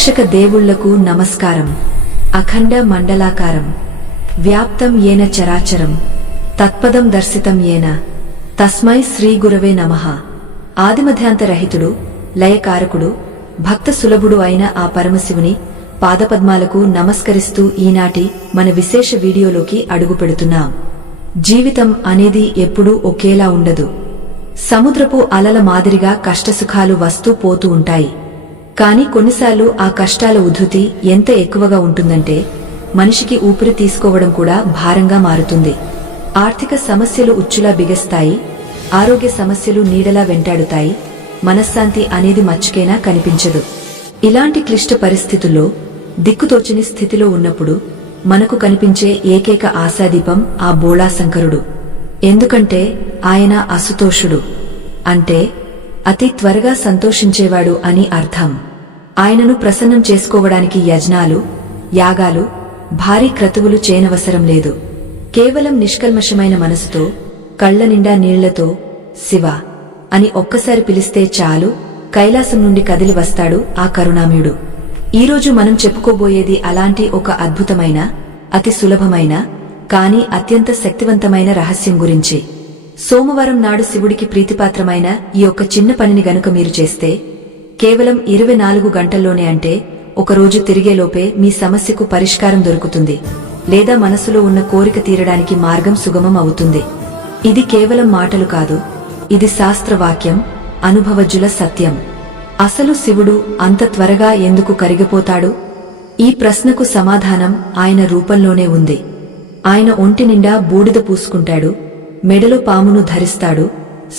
రక్షక దేవుళ్లకు నమస్కారం. అఖండ మండలాకారం వ్యాప్తం ఏన చరాచరం తత్పదం దర్శితం ఏన తస్మై శ్రీ గురవే నమః. ఆదిమధ్యాంతరహితుడు, లయకారకుడు, భక్త సులభుడు అయిన ఆ పరమశివుని పాదపద్మాలకు నమస్కరిస్తూ ఈనాటి మన విశేష వీడియోలోకి అడుగుపెడుతున్నాం. జీవితం అనేది ఎప్పుడూ ఒకేలా ఉండదు. సముద్రపు అలల మాదిరిగా కష్టసుఖాలు వస్తూ పోతూ ఉంటాయి. కాని కొన్నిసార్లు ఆ కష్టాల ఉధృతి ఎంత ఎక్కువగా ఉంటుందంటే మనిషికి ఊపిరి తీసుకోవడం కూడా భారంగా మారుతుంది. ఆర్థిక సమస్యలు ఉచ్చులా బిగస్తాయి, ఆరోగ్య సమస్యలు నీడలా వెంటాడుతాయి, మనశ్శాంతి అనేది మచ్చుకైనా కనిపించదు. ఇలాంటి క్లిష్ట పరిస్థితుల్లో దిక్కుతోచని స్థితిలో ఉన్నప్పుడు మనకు కనిపించే ఏకైక ఆశాదీపం ఆ బోళాశంకరుడు. ఎందుకంటే ఆయన అసుతోషుడు, అంటే అతి త్వరగా సంతోషించేవాడు అని అర్థం. ఆయనను ప్రసన్నం చేసుకోవడానికి యజ్ఞాలు, యాగాలు, భారీ క్రతువులు చేయనవసరం లేదు. కేవలం నిష్కల్మషమైన మనసుతో, కళ్ల నిండా నీళ్లతో శివ అని ఒక్కసారి పిలిస్తే చాలు, కైలాసం నుండి కదిలి వస్తాడు ఆ కరుణామయుడు. ఈరోజు మనం చెప్పుకోబోయేది అలాంటి ఒక అద్భుతమైన, అతి సులభమైన, కాని అత్యంత శక్తివంతమైన రహస్యం గురించి. సోమవారం నాడు శివుడికి ప్రీతిపాత్రమైన ఈ ఒక్క చిన్న పనిని గనుక మీరు చేస్తే కేవలం 24 గంటల్లోనే, అంటే ఒకరోజు తిరిగేలోపే మీ సమస్యకు పరిష్కారం దొరుకుతుంది, లేదా మనసులో ఉన్న కోరిక తీరడానికి మార్గం సుగమం అవుతుంది. ఇది కేవలం మాటలు కాదు, ఇది శాస్త్రవాక్యం, అనుభవజ్జుల సత్యం. అసలు శివుడు అంత త్వరగా ఎందుకు కరిగిపోతాడు? ఈ ప్రశ్నకు సమాధానం ఆయన రూపంలోనే ఉంది. ఆయన ఒంటి నిండా బూడిద పూసుకుంటాడు, మెడలో పామును ధరిస్తాడు,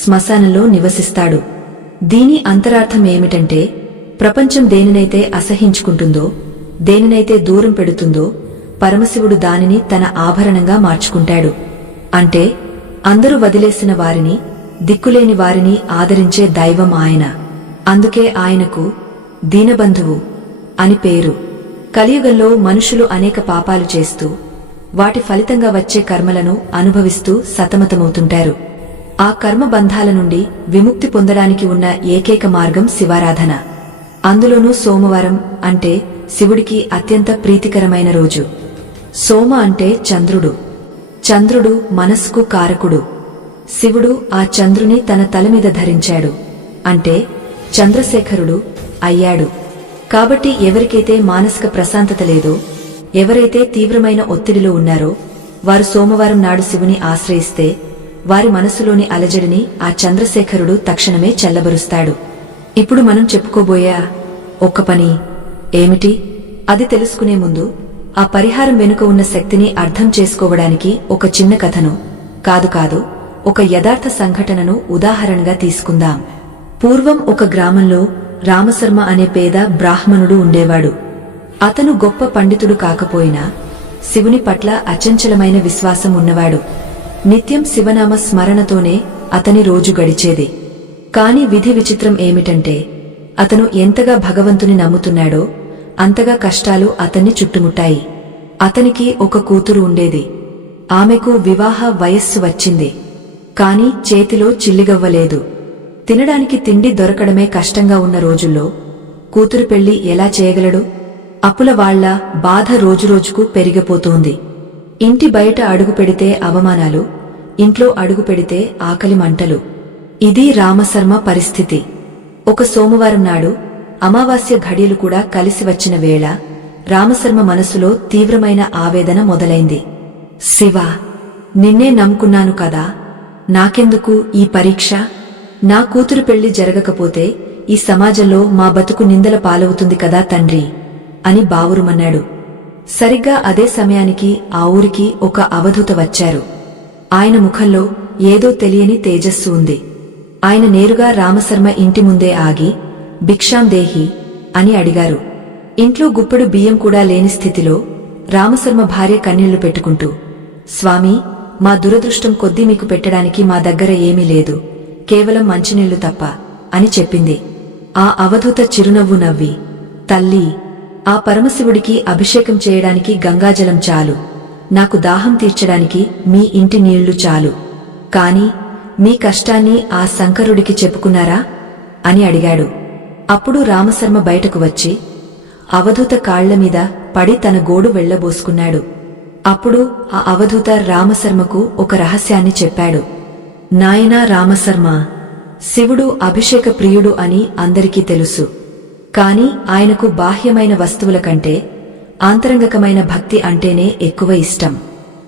శ్మశానంలో నివసిస్తాడు. దీని అంతరార్థం ఏమిటంటే ప్రపంచం దేనినైతే అసహించుకుంటుందో, దేనినైతే దూరం పెడుతుందో పరమశివుడు దానిని తన ఆభరణంగా మార్చుకుంటాడు. అంటే అందరూ వదిలేసిన వారిని, దిక్కులేని వారిని ఆదరించే దైవం ఆయన. అందుకే ఆయనకు దీనబంధువు అని పేరు. కలియుగంలో మనుషులు అనేక పాపాలు చేస్తూ వాటి ఫలితంగా వచ్చే కర్మలను అనుభవిస్తూ సతమతమవుతుంటారు. ఆ కర్మబంధాల నుండి విముక్తి పొందడానికి ఉన్న ఏకైక మార్గం శివారాధన. అందులోనూ సోమవారం అంటే శివుడికి అత్యంత ప్రీతికరమైన రోజు. సోమ అంటే చంద్రుడు. చంద్రుడు మనస్సుకు కారకుడు. శివుడు ఆ చంద్రుని తన తలమీద ధరించాడు, అంటే చంద్రశేఖరుడు అయ్యాడు. కాబట్టి ఎవరికైతే మానసిక ప్రశాంతత లేదో, ఎవరైతే తీవ్రమైన ఒత్తిడిలో ఉన్నారో వారు సోమవారం నాడు శివుని ఆశ్రయిస్తే వారి మనసులోని అలజడిని ఆ చంద్రశేఖరుడు తక్షణమే చల్లబరుస్తాడు. ఇప్పుడు మనం చెప్పుకోబోయే ఒక్క పని ఏమిటి? అది తెలుసుకునే ముందు ఆ పరిహారం వెనుక ఉన్న శక్తిని అర్థం చేసుకోవడానికి ఒక చిన్న కథను, కాదు ఒక యథార్థ సంఘటనను ఉదాహరణగా తీసుకుందాం. పూర్వం ఒక గ్రామంలో రామశర్మ అనే పేద బ్రాహ్మణుడు ఉండేవాడు. అతను గొప్ప పండితుడు కాకపోయినా శివుని పట్ల అచంచలమైన విశ్వాసం ఉన్నవాడు. నిత్యం శివనామ స్మరణతోనే అతని రోజు గడిచేది. కాని విధి విచిత్రం ఏమిటంటే అతను ఎంతగా భగవంతుని నమ్ముతున్నాడో అంతగా కష్టాలు అతన్ని చుట్టుముట్టాయి. అతనికి ఒక కూతురు ఉండేది. ఆమెకు వివాహ వయస్సు వచ్చింది. కాని చేతిలో చిల్లిగవ్వలేదు. తినడానికి తిండి దొరకడమే కష్టంగా ఉన్న రోజుల్లో కూతురు పెళ్లి ఎలా చేయగలడు? అప్పుల వాళ్ల బాధ రోజురోజుకు పెరిగిపోతోంది. ఇంటి బయట అడుగు పెడితే అవమానాలు, ఇంట్లో అడుగు పెడితే ఆకలి మంటలు. ఇది రామశర్మ పరిస్థితి. ఒక సోమవారం నాడు అమావాస్య ఘడియలు కూడా కలిసి వచ్చిన వేళ రామశర్మ మనసులో తీవ్రమైన ఆవేదన మొదలైంది. శివా, నిన్నే నమ్ముకున్నాను కదా, నాకెందుకు ఈ పరీక్ష? నా కూతురు పెళ్లి జరగకపోతే ఈ సమాజంలో మా బతుకు నిందల పాలవుతుంది కదా తండ్రి అని బావురుమన్నాడు. సరిగ్గా అదే సమయానికి ఆ ఊరికి ఒక అవధూత వచ్చారు. ఆయన ముఖంలో ఏదో తెలియని తేజస్సు ఉంది. ఆయన నేరుగా రామశర్మ ఇంటి ముందే ఆగి భిక్షాం దేహి అని అడిగారు. ఇంట్లో గుప్పెడు బియ్యం కూడా లేని స్థితిలో రామశర్మ భార్య కన్నీళ్లు పెట్టుకుంటూ, స్వామీ, మా దురదృష్టం కొద్దీ మీకు పెట్టడానికి మా దగ్గర ఏమీ లేదు, కేవలం మంచినీళ్లు తప్ప అని చెప్పింది. ఆ అవధూత చిరునవ్వు నవ్వి, తల్లి, ఆ పరమశివుడికి అభిషేకం చేయడానికి గంగాజలం చాలు, నాకు దాహం తీర్చడానికి మీ ఇంటి నీళ్లు చాలు, కాని మీ కష్టాన్ని ఆ శంకరుడికి చెప్పుకున్నారా అని అడిగాడు. అప్పుడు రామశర్మ బయటకు వచ్చి, అవధూత కాళ్లమీద పడి తన గోడు వెళ్లబోసుకున్నాడు. అప్పుడు ఆ అవధూత రామశర్మకు ఒక రహస్యాన్ని చెప్పాడు. నాయనా రామశర్మ, శివుడు అభిషేక ప్రియుడు అని అందరికీ తెలుసు. కాని ఆయనకు బాహ్యమైన వస్తువుల కంటే ఆంతరంగకమైన భక్తి అంటేనే ఎక్కువ ఇష్టం.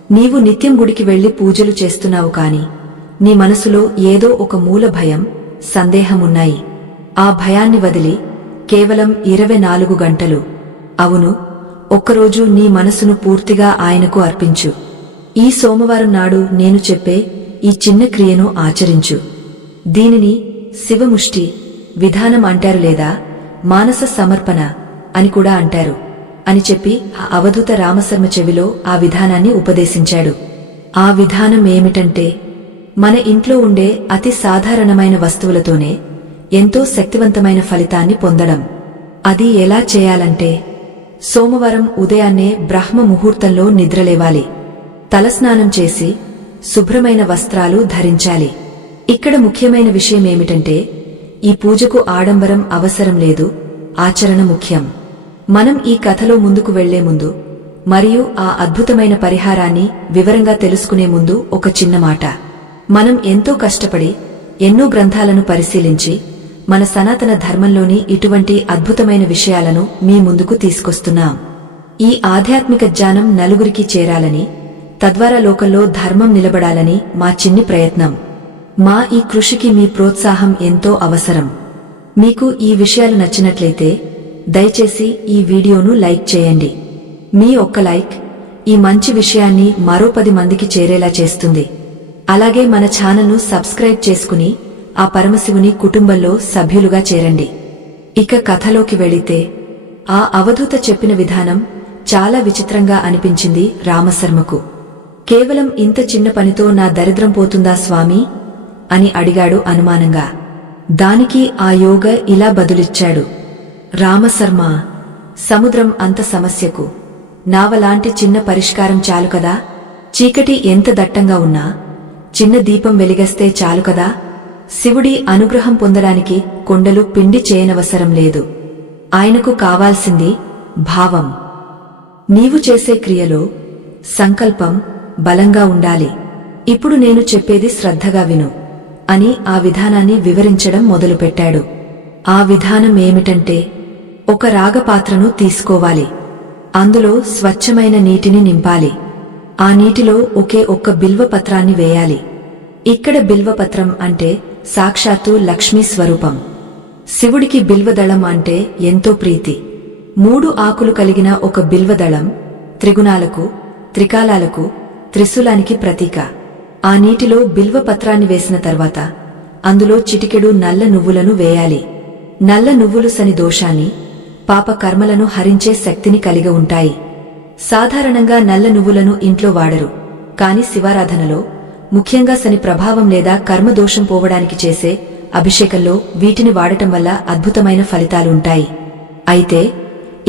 నీవు నిత్యం గుడికి వెళ్లి పూజలు చేస్తున్నావు కాని నీ మనసులో ఏదో ఒక మూల భయం, సందేహమున్నాయి. ఆ భయాన్ని వదిలి కేవలం 24 గంటలు, అవును, ఒక్కరోజు నీ మనసును పూర్తిగా ఆయనకు అర్పించు. ఈ సోమవారం నాడు నేను చెప్పే ఈ చిన్న క్రియను ఆచరించు. దీనిని శివముష్టి విధానం అంటారు, లేదా మానస సమర్పణ అని కూడా అంటారు అని చెప్పి ఆ అవధూత రామశర్మ చెవిలో ఆ విధానాన్ని ఉపదేశించాడు. ఆ విధానం ఏమిటంటే, మన ఇంట్లో ఉండే అతి సాధారణమైన వస్తువులతోనే ఎంతో శక్తివంతమైన ఫలితాన్ని పొందడం. అది ఎలా చేయాలంటే, సోమవారం ఉదయాన్నే బ్రహ్మ ముహూర్తంలో నిద్రలేవాలి. తలస్నానం చేసి శుభ్రమైన వస్త్రాలు ధరించాలి. ఇక్కడ ముఖ్యమైన విషయమేమిటంటే, ఈ పూజకు ఆడంబరం అవసరం లేదు, ఆచరణ ముఖ్యం. మనం ఈ కథలో ముందుకు వెళ్లే ముందు మరియు ఆ అద్భుతమైన పరిహారాన్ని వివరంగా తెలుసుకునే ముందు ఒక చిన్న మాట. మనం ఎంతో కష్టపడి ఎన్నో గ్రంథాలను పరిశీలించి మన సనాతన ధర్మంలోని ఇటువంటి అద్భుతమైన విషయాలను మీ ముందుకు తీసుకొస్తున్నాం. ఈ ఆధ్యాత్మిక జ్ఞానం నలుగురికి చేరాలని, తద్వారా లోకంలో ధర్మం నిలబడాలని మా చిన్ని ప్రయత్నం. మా ఈ కృషికి మీ ప్రోత్సాహం ఎంతో అవసరం. మీకు ఈ విషయాలు నచ్చినట్లయితే దయచేసి ఈ వీడియోను లైక్ చేయండి. మీ ఒక్క లైక్ ఈ మంచి విషయాన్ని మరో 10 మందికి చేరేలా చేస్తుంది. అలాగే మన ఛానల్ను సబ్స్క్రైబ్ చేసుకుని ఆ పరమశివుని కుటుంబంలో సభ్యులుగా చేరండి. ఇక కథలోకి వెళితే, ఆ అవధూత చెప్పిన విధానం చాలా విచిత్రంగా అనిపించింది రామశర్మకు. కేవలం ఇంత చిన్న పనితో నా దరిద్రం పోతుందా స్వామీ అని అడిగాడు అనుమానంగా. దానికి ఆ యోగ ఇలా బదులిచ్చాడు. రామశర్మ, సముద్రం అంత సమస్యకు నావలాంటి చిన్న పరిష్కారం చాలు కదా. చీకటి ఎంత దట్టంగా ఉన్నా చిన్న దీపం వెలిగస్తే చాలు కదా. శివుడి అనుగ్రహం పొందడానికి కొండలు పిండి చేయనవసరం లేదు. ఆయనకు కావాల్సింది భావం. నీవు చేసే క్రియలో సంకల్పం బలంగా ఉండాలి. ఇప్పుడు నేను చెప్పేది శ్రద్ధగా విను అని ఆ విధానాన్ని వివరించడం మొదలుపెట్టాడు. ఆ విధానం ఏమిటంటే, ఒక రాగపాత్రను తీసుకోవాలి. అందులో స్వచ్ఛమైన నీటిని నింపాలి. ఆ నీటిలో ఒక్క బిల్వపత్రాన్ని వేయాలి. ఇక్కడ బిల్వపత్రం అంటే సాక్షాత్తు లక్ష్మీ స్వరూపం. శివుడికి బిల్వదళం అంటే ఎంతో ప్రీతి. 3 ఆకులు కలిగిన ఒక బిల్వదళం త్రిగుణాలకు, త్రికాలాలకు, త్రిశూలానికి ప్రతీక. ఆ నీటిలో బిల్వపత్రాన్ని వేసిన తర్వాత అందులో చిటికెడు నల్ల నువ్వులను వేయాలి. నల్ల నువ్వులు శని దోషాన్ని, పాప కర్మలను హరించే శక్తిని కలిగి ఉంటాయి. సాధారణంగా నల్ల నువ్వులను ఇంట్లో వాడరు, కాని శివారాధనలో, ముఖ్యంగా శని ప్రభావం లేదా కర్మదోషం పోవడానికి చేసే అభిషేకంలో వీటిని వాడటం వల్ల అద్భుతమైన ఫలితాలుంటాయి. అయితే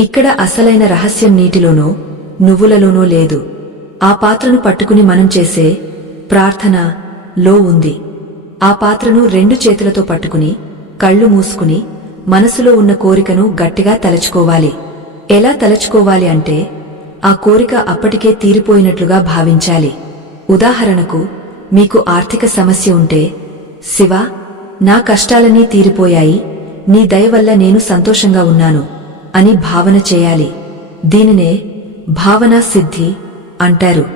ఇక్కడ అసలైన రహస్యం నీటిలోనో నువ్వులలోనో లేదు, ఆ పాత్రను పట్టుకుని మనం చేసే ప్రార్థనలో ఉంది. ఆ పాత్రను 2 చేతులతో పట్టుకుని కళ్ళు మూసుకుని మనసులో ఉన్న కోరికను గట్టిగా తలచుకోవాలి. ఎలా తలచుకోవాలి అంటే, ఆ కోరిక అప్పటికే తీరిపోయినట్లుగా భావించాలి. ఉదాహరణకు, మీకు ఆర్థిక సమస్య ఉంటే, శివా, నా కష్టాలన్నీ తీరిపోయాయి, నీ దయ వల్ల నేను సంతోషంగా ఉన్నాను అని భావన చేయాలి. దీనినే భావనా సిద్ధి అంటారు.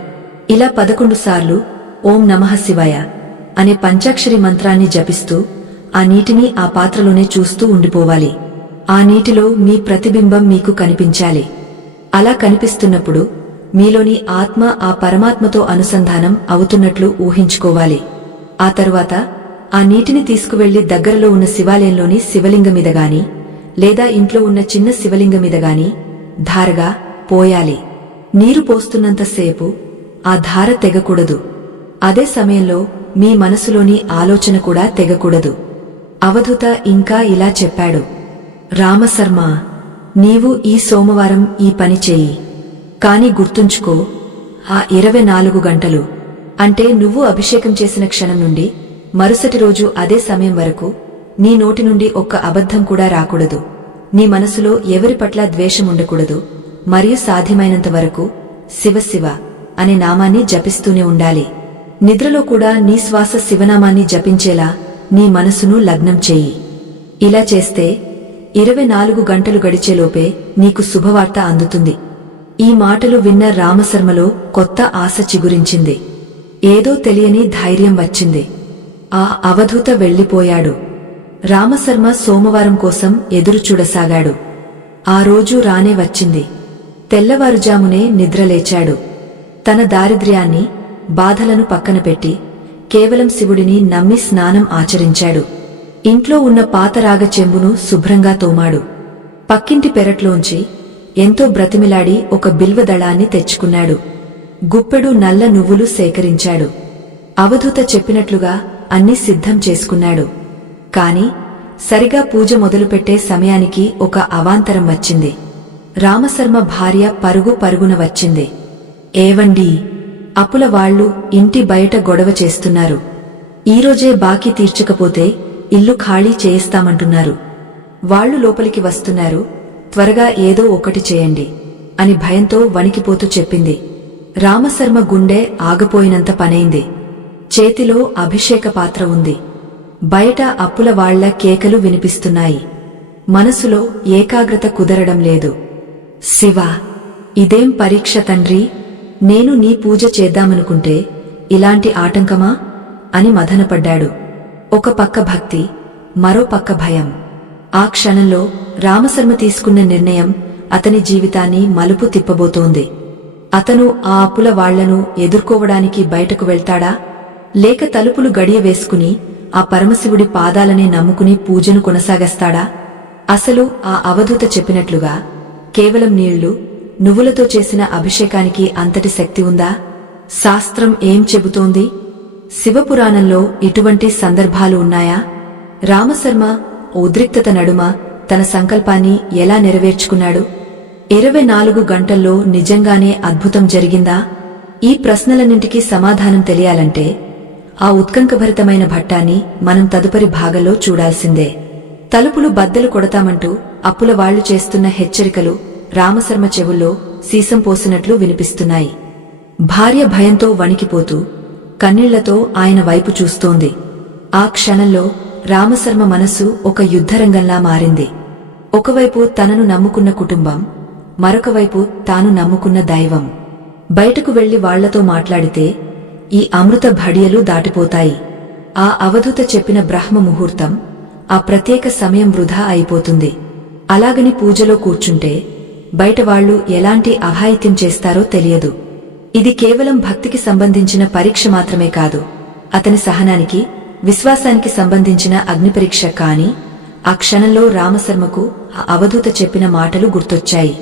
ఇలా 11 సార్లు ఓం నమః శివాయ అనే పంచాక్షరి మంత్రాన్ని జపిస్తూ ఆ నీటిని ఆ పాత్రలోనే చూస్తూ ఉండిపోవాలి. ఆ నీటిలో మీ ప్రతిబింబం మీకు కనిపించాలి. అలా కనిపిస్తున్నప్పుడు మీలోని ఆత్మ ఆ పరమాత్మతో అనుసంధానం అవుతున్నట్లు ఊహించుకోవాలి. ఆ తరువాత ఆ నీటిని తీసుకువెళ్లి దగ్గరలో ఉన్న శివాలయంలోని శివలింగం మీద గాని, లేదా ఇంట్లో ఉన్న చిన్న శివలింగం మీద గాని ధారగా పోయాలి. నీరు పోస్తున్నంతసేపు ఆ ధార తెగకూడదు. అదే సమయంలో మీ మనసులోని ఆలోచన కూడా తెగకూడదు. అవధూత ఇంకా ఇలా చెప్పాడు. రామశర్మ, నీవు ఈ సోమవారం ఈ పని చెయ్యి. కాని గుర్తుంచుకో, ఆ 24 గంటలు అంటే నువ్వు అభిషేకం చేసిన క్షణం నుండి మరుసటి రోజు అదే సమయం వరకు నీ నోటి నుండి ఒక్క అబద్ధం కూడా రాకూడదు. నీ మనసులో ఎవరి పట్ల ద్వేషముండకూడదు, మరియు సాధ్యమైనంత వరకు శివ శివ అనే నామాన్ని జపిస్తూనే ఉండాలి. నిద్రలో కూడా నీ శ్వాస శివనామాన్ని జపించేలా నీ మనసును లగ్నం చేయి. ఇలా చేస్తే 24 గంటలు గడిచేలోపే నీకు శుభవార్త అందుతుంది. ఈ మాటలు విన్న రామశర్మలో కొత్త ఆశ చిగురించింది. ఏదో తెలియని ధైర్యం వచ్చింది. ఆ అవధూత వెళ్లిపోయాడు. రామశర్మ సోమవారం కోసం ఎదురుచూడసాగాడు. ఆ రోజు రానే వచ్చింది. తెల్లవారుజామునే నిద్రలేచాడు. తన దారిద్ర్యాన్ని, బాధలను పక్కన పెట్టి కేవలం శివుడిని నమ్మి స్నానం ఆచరించాడు. ఇంట్లో ఉన్న పాతరాగ చెంబును శుభ్రంగా తోమాడు. పక్కింటి పెరట్లోంచి ఎంతో బ్రతిమిలాడి ఒక బిల్వదళాన్ని తెచ్చుకున్నాడు. గుప్పెడు నల్ల నువ్వులు సేకరించాడు. అవధూత చెప్పినట్లుగా అన్నీ సిద్ధం చేసుకున్నాడు. కాని సరిగా పూజ మొదలుపెట్టే సమయానికి ఒక అవాంతరం వచ్చింది. రామశర్మ భార్య పరుగు పరుగున వచ్చింది. ఏవండీ, అప్పుల వాళ్లు ఇంటి బయట గొడవ చేస్తున్నారు. ఈరోజే బాకీ తీర్చకపోతే ఇల్లు ఖాళీ చేయిస్తామంటున్నారు. వాళ్లు లోపలికి వస్తున్నారు, త్వరగా ఏదో ఒకటి చేయండి అని భయంతో వణికిపోతూ చెప్పింది. రామశర్మ గుండె ఆగపోయినంత పనైంది. చేతిలో అభిషేక పాత్ర ఉంది. బయట అప్పుల వాళ్ల కేకలు వినిపిస్తున్నాయి. మనసులో ఏకాగ్రత కుదరడం లేదు. శివా, ఇదేం పరీక్ష తండ్రి? నేను నీ పూజ చేద్దామనుకుంటే ఇలాంటి ఆటంకమా అని మదనపడ్డాడు. ఒక పక్క భక్తి, మరో పక్క భయం. ఆ క్షణంలో రామశర్మ తీసుకున్న నిర్ణయం అతని జీవితాన్ని మలుపు తిప్పబోతోంది. అతను ఆ అప్పుల వాళ్లను ఎదుర్కోవడానికి బయటకు వెళ్తాడా, లేక తలుపులు గడియ వేసుకుని ఆ పరమశివుడి పాదాలనే నమ్ముకుని పూజను కొనసాగస్తాడా? అసలు ఆ అవధూత చెప్పినట్లుగా కేవలం నీళ్లు, నువ్వులతో చేసిన అభిషేకానికి అంతటి శక్తి ఉందా? శాస్త్రం ఏం చెబుతోంది? శివపురాణంలో ఇటువంటి సందర్భాలు ఉన్నాయా? రామశర్మ ఉద్రిక్తత నడుమ తన సంకల్పాన్ని ఎలా నెరవేర్చుకున్నాడు? 24 గంటల్లో నిజంగానే అద్భుతం జరిగిందా? ఈ ప్రశ్నలన్నింటికీ సమాధానం తెలియాలంటే ఆ ఉత్కంఠభరితమైన ఘట్టాన్ని మనం తదుపరి భాగంలో చూడాల్సిందే. తలుపులు బద్దలు కొడతామంటూ అప్పుల వాళ్లు చేస్తున్న హెచ్చరికలు రామశర్మ చెవుల్లో సీసం పోసినట్లు వినిపిస్తున్నాయి. భార్య భయంతో వణికిపోతూ కన్నీళ్లతో ఆయన వైపు చూస్తోంది. ఆ క్షణంలో రామశర్మ మనసు ఒక యుద్ధరంగంలా మారింది. ఒకవైపు తనను నమ్ముకున్న కుటుంబం, మరొకవైపు తాను నమ్ముకున్న దైవం. బయటకు వెళ్లి వాళ్లతో మాట్లాడితే ఈ అమృత భడియలు దాటిపోతాయి. ఆ అవధూత చెప్పిన బ్రహ్మ ముహూర్తం, ఆ ప్రత్యేక సమయం వృధా అయిపోతుంది. అలాగని పూజలో కూర్చుంటే బయటవాళ్లు ఎలాంటి అఘాయిత్యం చేస్తారో తెలియదు. ఇది కేవలం భక్తికి సంబంధించిన పరీక్ష మాత్రమే కాదు, అతని సహనానికి, విశ్వాసానికి సంబంధించిన అగ్నిపరీక్ష. కాని ఆ క్షణంలో రామశర్మకు ఆ అవధూత చెప్పిన మాటలు గుర్తొచ్చాయి.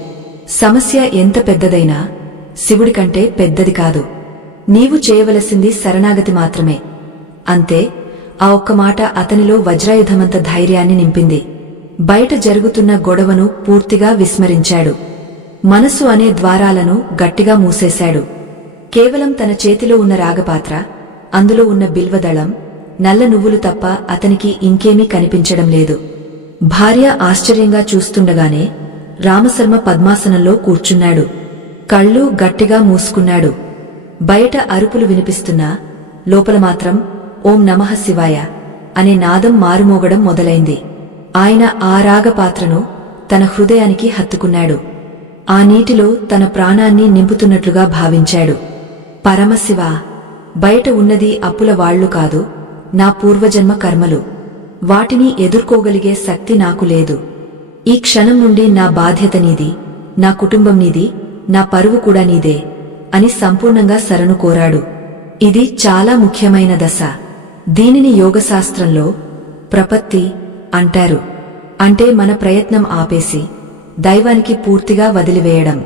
సమస్య ఎంత పెద్దదైనా శివుడికంటే పెద్దది కాదు. నీవు చేయవలసింది శరణాగతి మాత్రమే. అంతే. ఆ ఒక్క మాట అతనిలో వజ్రాయుధమంత ధైర్యాన్ని నింపింది. బయట జరుగుతున్న గొడవను పూర్తిగా విస్మరించాడు. మనసు అనే ద్వారాలను గట్టిగా మూసేశాడు. కేవలం తన చేతిలో ఉన్న రాగపాత్ర, అందులో ఉన్న బిల్వదళం, నల్ల నువ్వులు తప్ప అతనికి ఇంకేమీ కనిపించడం లేదు. భార్య ఆశ్చర్యంగా చూస్తుండగానే రామశర్మ పద్మాసనంలో కూర్చున్నాడు. కళ్ళు గట్టిగా మూసుకున్నాడు. బయట అరుపులు వినిపిస్తున్నా లోపల మాత్రం ఓం నమః శివాయ అనే నాదం మారుమోగడం మొదలైంది. ఆయన ఆ రాగపాత్రను తన హృదయానికి హత్తుకున్నాడు. ఆ నీటిలో తన ప్రాణాన్ని నింపుతున్నట్లుగా భావించాడు. పరమశివ, బయట ఉన్నది అప్పుల వాళ్లు కాదు, నా పూర్వజన్మ కర్మలు. వాటిని ఎదుర్కోగలిగే శక్తి నాకు లేదు. ఈ క్షణం నుండి నా బాధ్యత నీది, నా కుటుంబం నీది, నా పరువు కూడా నీదే అని సంపూర్ణంగా శరణు కోరాడు. ఇది చాలా ముఖ్యమైన దశ. దీనిని యోగశాస్త్రంలో ప్రపత్తి అంటారు. అంటే మన ప్రయత్నం ఆపేసి దైవానికి పూర్తిగా వదిలివేయడం.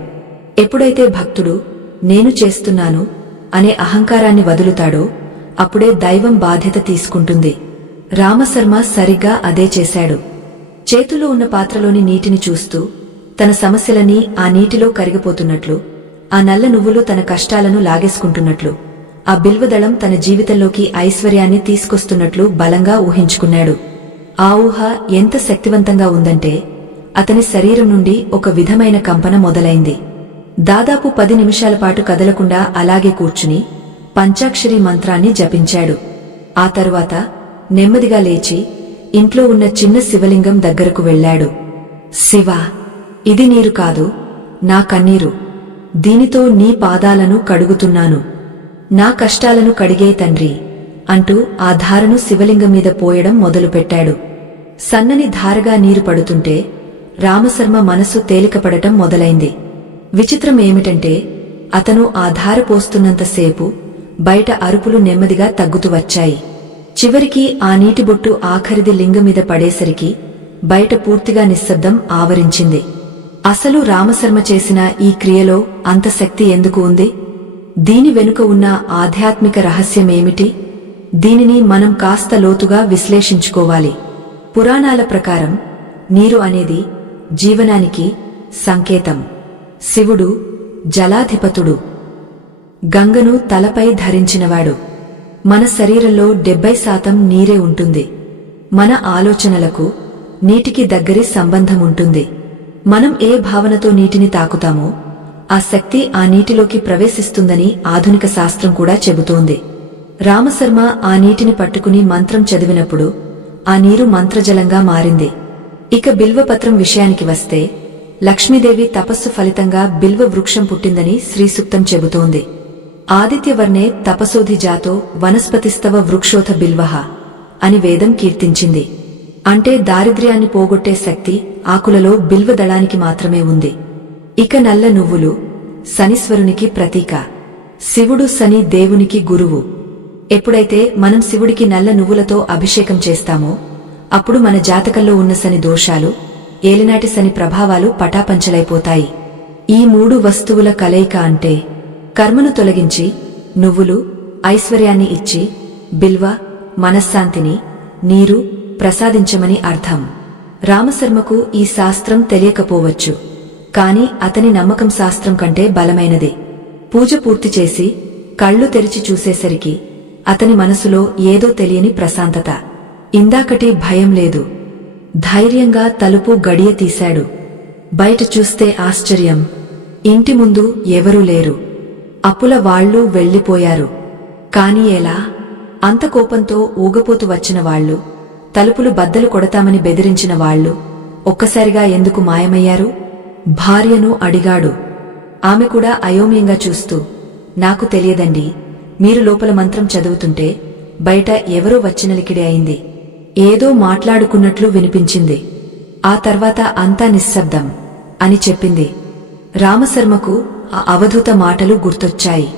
ఎప్పుడైతే భక్తుడు నేను చేస్తున్నాను అనే అహంకారాన్ని వదులుతాడో అప్పుడే దైవం బాధ్యత తీసుకుంటుంది. రామశర్మ సరిగ్గా అదే చేశాడు. చేతిలో ఉన్న పాత్రలోని నీటిని చూస్తూ తన సమస్యలన్నీ ఆ నీటిలో కరిగిపోతున్నట్లు, ఆ నల్ల నువ్వులు తన కష్టాలను లాగేసుకుంటున్నట్లు, ఆ బిల్వదళం తన జీవితంలోకి ఐశ్వర్యాన్ని తీసుకొస్తున్నట్లు బలంగా ఊహించుకున్నాడు. ఆ ఊహ ఎంత శక్తివంతంగా ఉందంటే అతని శరీరం నుండి ఒక విధమైన కంపన మొదలైంది. దాదాపు 10 నిమిషాల పాటు కదలకుండా అలాగే కూర్చుని పంచాక్షరి మంత్రాన్ని జపించాడు. ఆ తరువాత నెమ్మదిగా లేచి ఇంట్లో ఉన్న చిన్న శివలింగం దగ్గరకు వెళ్లాడు. శివా, ఇది నీరు కాదు, నా కన్నీరు. దీనితో నీ పాదాలను కడుగుతున్నాను. నా కష్టాలను కడిగే తండ్రి అంటూ ఆ ధారను శివలింగం మీద పోయడం మొదలుపెట్టాడు. సన్నని ధారగా నీరు పడుతుంటే రామశర్మ మనసు తేలికపడటం మొదలైంది. విచిత్రం ఏమిటంటే అతను ఆ ధార పోస్తున్నంతసేపు బయట అరుపులు నెమ్మదిగా తగ్గుతూ వచ్చాయి. చివరికి ఆ నీటిబొట్టు ఆఖరిది లింగం మీద పడేసరికి బయట పూర్తిగా నిశ్శబ్దం ఆవరించింది. అసలు రామశర్మ చేసిన ఈ క్రియలో అంత శక్తి ఎందుకు ఉంది? దీని వెనుక ఉన్న ఆధ్యాత్మిక రహస్యమేమిటి? దీనిని మనం కాస్త లోతుగా విశ్లేషించుకోవాలి. పురాణాల ప్రకారం నీరు అనేది జీవనానికి సంకేతం. శివుడు జలాధిపతుడు, గంగను తలపై ధరించినవాడు. మన శరీరంలో 70% నీరే ఉంటుంది. మన ఆలోచనలకు నీటికి దగ్గరి సంబంధముంటుంది. మనం ఏ భావనతో నీటిని తాకుతామో ఆ శక్తి ఆ నీటిలోకి ప్రవేశిస్తుందని ఆధునిక శాస్త్రం కూడా చెబుతోంది. రామశర్మ ఆ నీటిని పట్టుకుని మంత్రం చదివినప్పుడు ఆ నీరు మంత్రజలంగా మారింది. ఇక బిల్వపత్రం విషయానికి వస్తే లక్ష్మీదేవి తపస్సు ఫలితంగా బిల్వ వృక్షం పుట్టిందని శ్రీసూక్తం చెబుతోంది. ఆదిత్యవర్ణే తపసోధి జాతో వనస్పతిస్తవ వృక్షోథ బిల్వః అని వేదం కీర్తించింది. అంటే దారిద్ర్యాన్ని పోగొట్టే శక్తి ఆకులలో బిల్వ దళానికి మాత్రమే ఉంది. ఇక నల్ల నువ్వులు శనీశ్వరునికి ప్రతీక. శివుడు శని దేవునికి గురువు. ఎప్పుడైతే మనం శివుడికి నల్ల నువ్వులతో అభిషేకం చేస్తామో అప్పుడు మన జాతకంలో ఉన్న శని దోషాలు, ఏలినాటి శని ప్రభావాలు పటాపంచలైపోతాయి. ఈ 3 వస్తువుల కలయిక అంటే కర్మను తొలగించి నువ్వులు ఐశ్వర్యాన్ని ఇచ్చి, బిల్వ మనశ్శాంతిని, నీరు ప్రసాదించమని అర్థం. రామశర్మకు ఈ శాస్త్రం తెలియకపోవచ్చు, కాని అతని నమ్మకం శాస్త్రం కంటే బలమైనది. పూజ పూర్తి చేసి కళ్ళు తెరిచి చూసేసరికి అతని మనసులో ఏదో తెలియని ప్రశాంతత. ఇందాకటి భయం లేదు. ధైర్యంగా తలుపు గడియ తీశాడు. బయట చూస్తే ఆశ్చర్యం. ఇంటి ముందు ఎవరూ లేరు. అప్పుల వాళ్లు వెళ్లిపోయారు. కాని ఎలా? అంత కోపంతో ఊగపోతూ వచ్చిన వాళ్లు, తలుపులు బద్దలు కొడతామని బెదిరించిన వాళ్లు ఒక్కసారిగా ఎందుకు మాయమయ్యారు? భార్యను అడిగాడు. ఆమె కూడా అయోమయంగా చూస్తూ, నాకు తెలియదండి, మీరు లోపల మంత్రం చదువుతుంటే బయట ఎవరో వచ్చినలికిడి అయింది. ఏదో మాట్లాడుకున్నట్లు వినిపించింది. ఆ తర్వాత అంతా నిశ్శబ్దం అని చెప్పింది. రామశర్మకు ఆ అవధూత మాటలు గుర్తొచ్చాయి.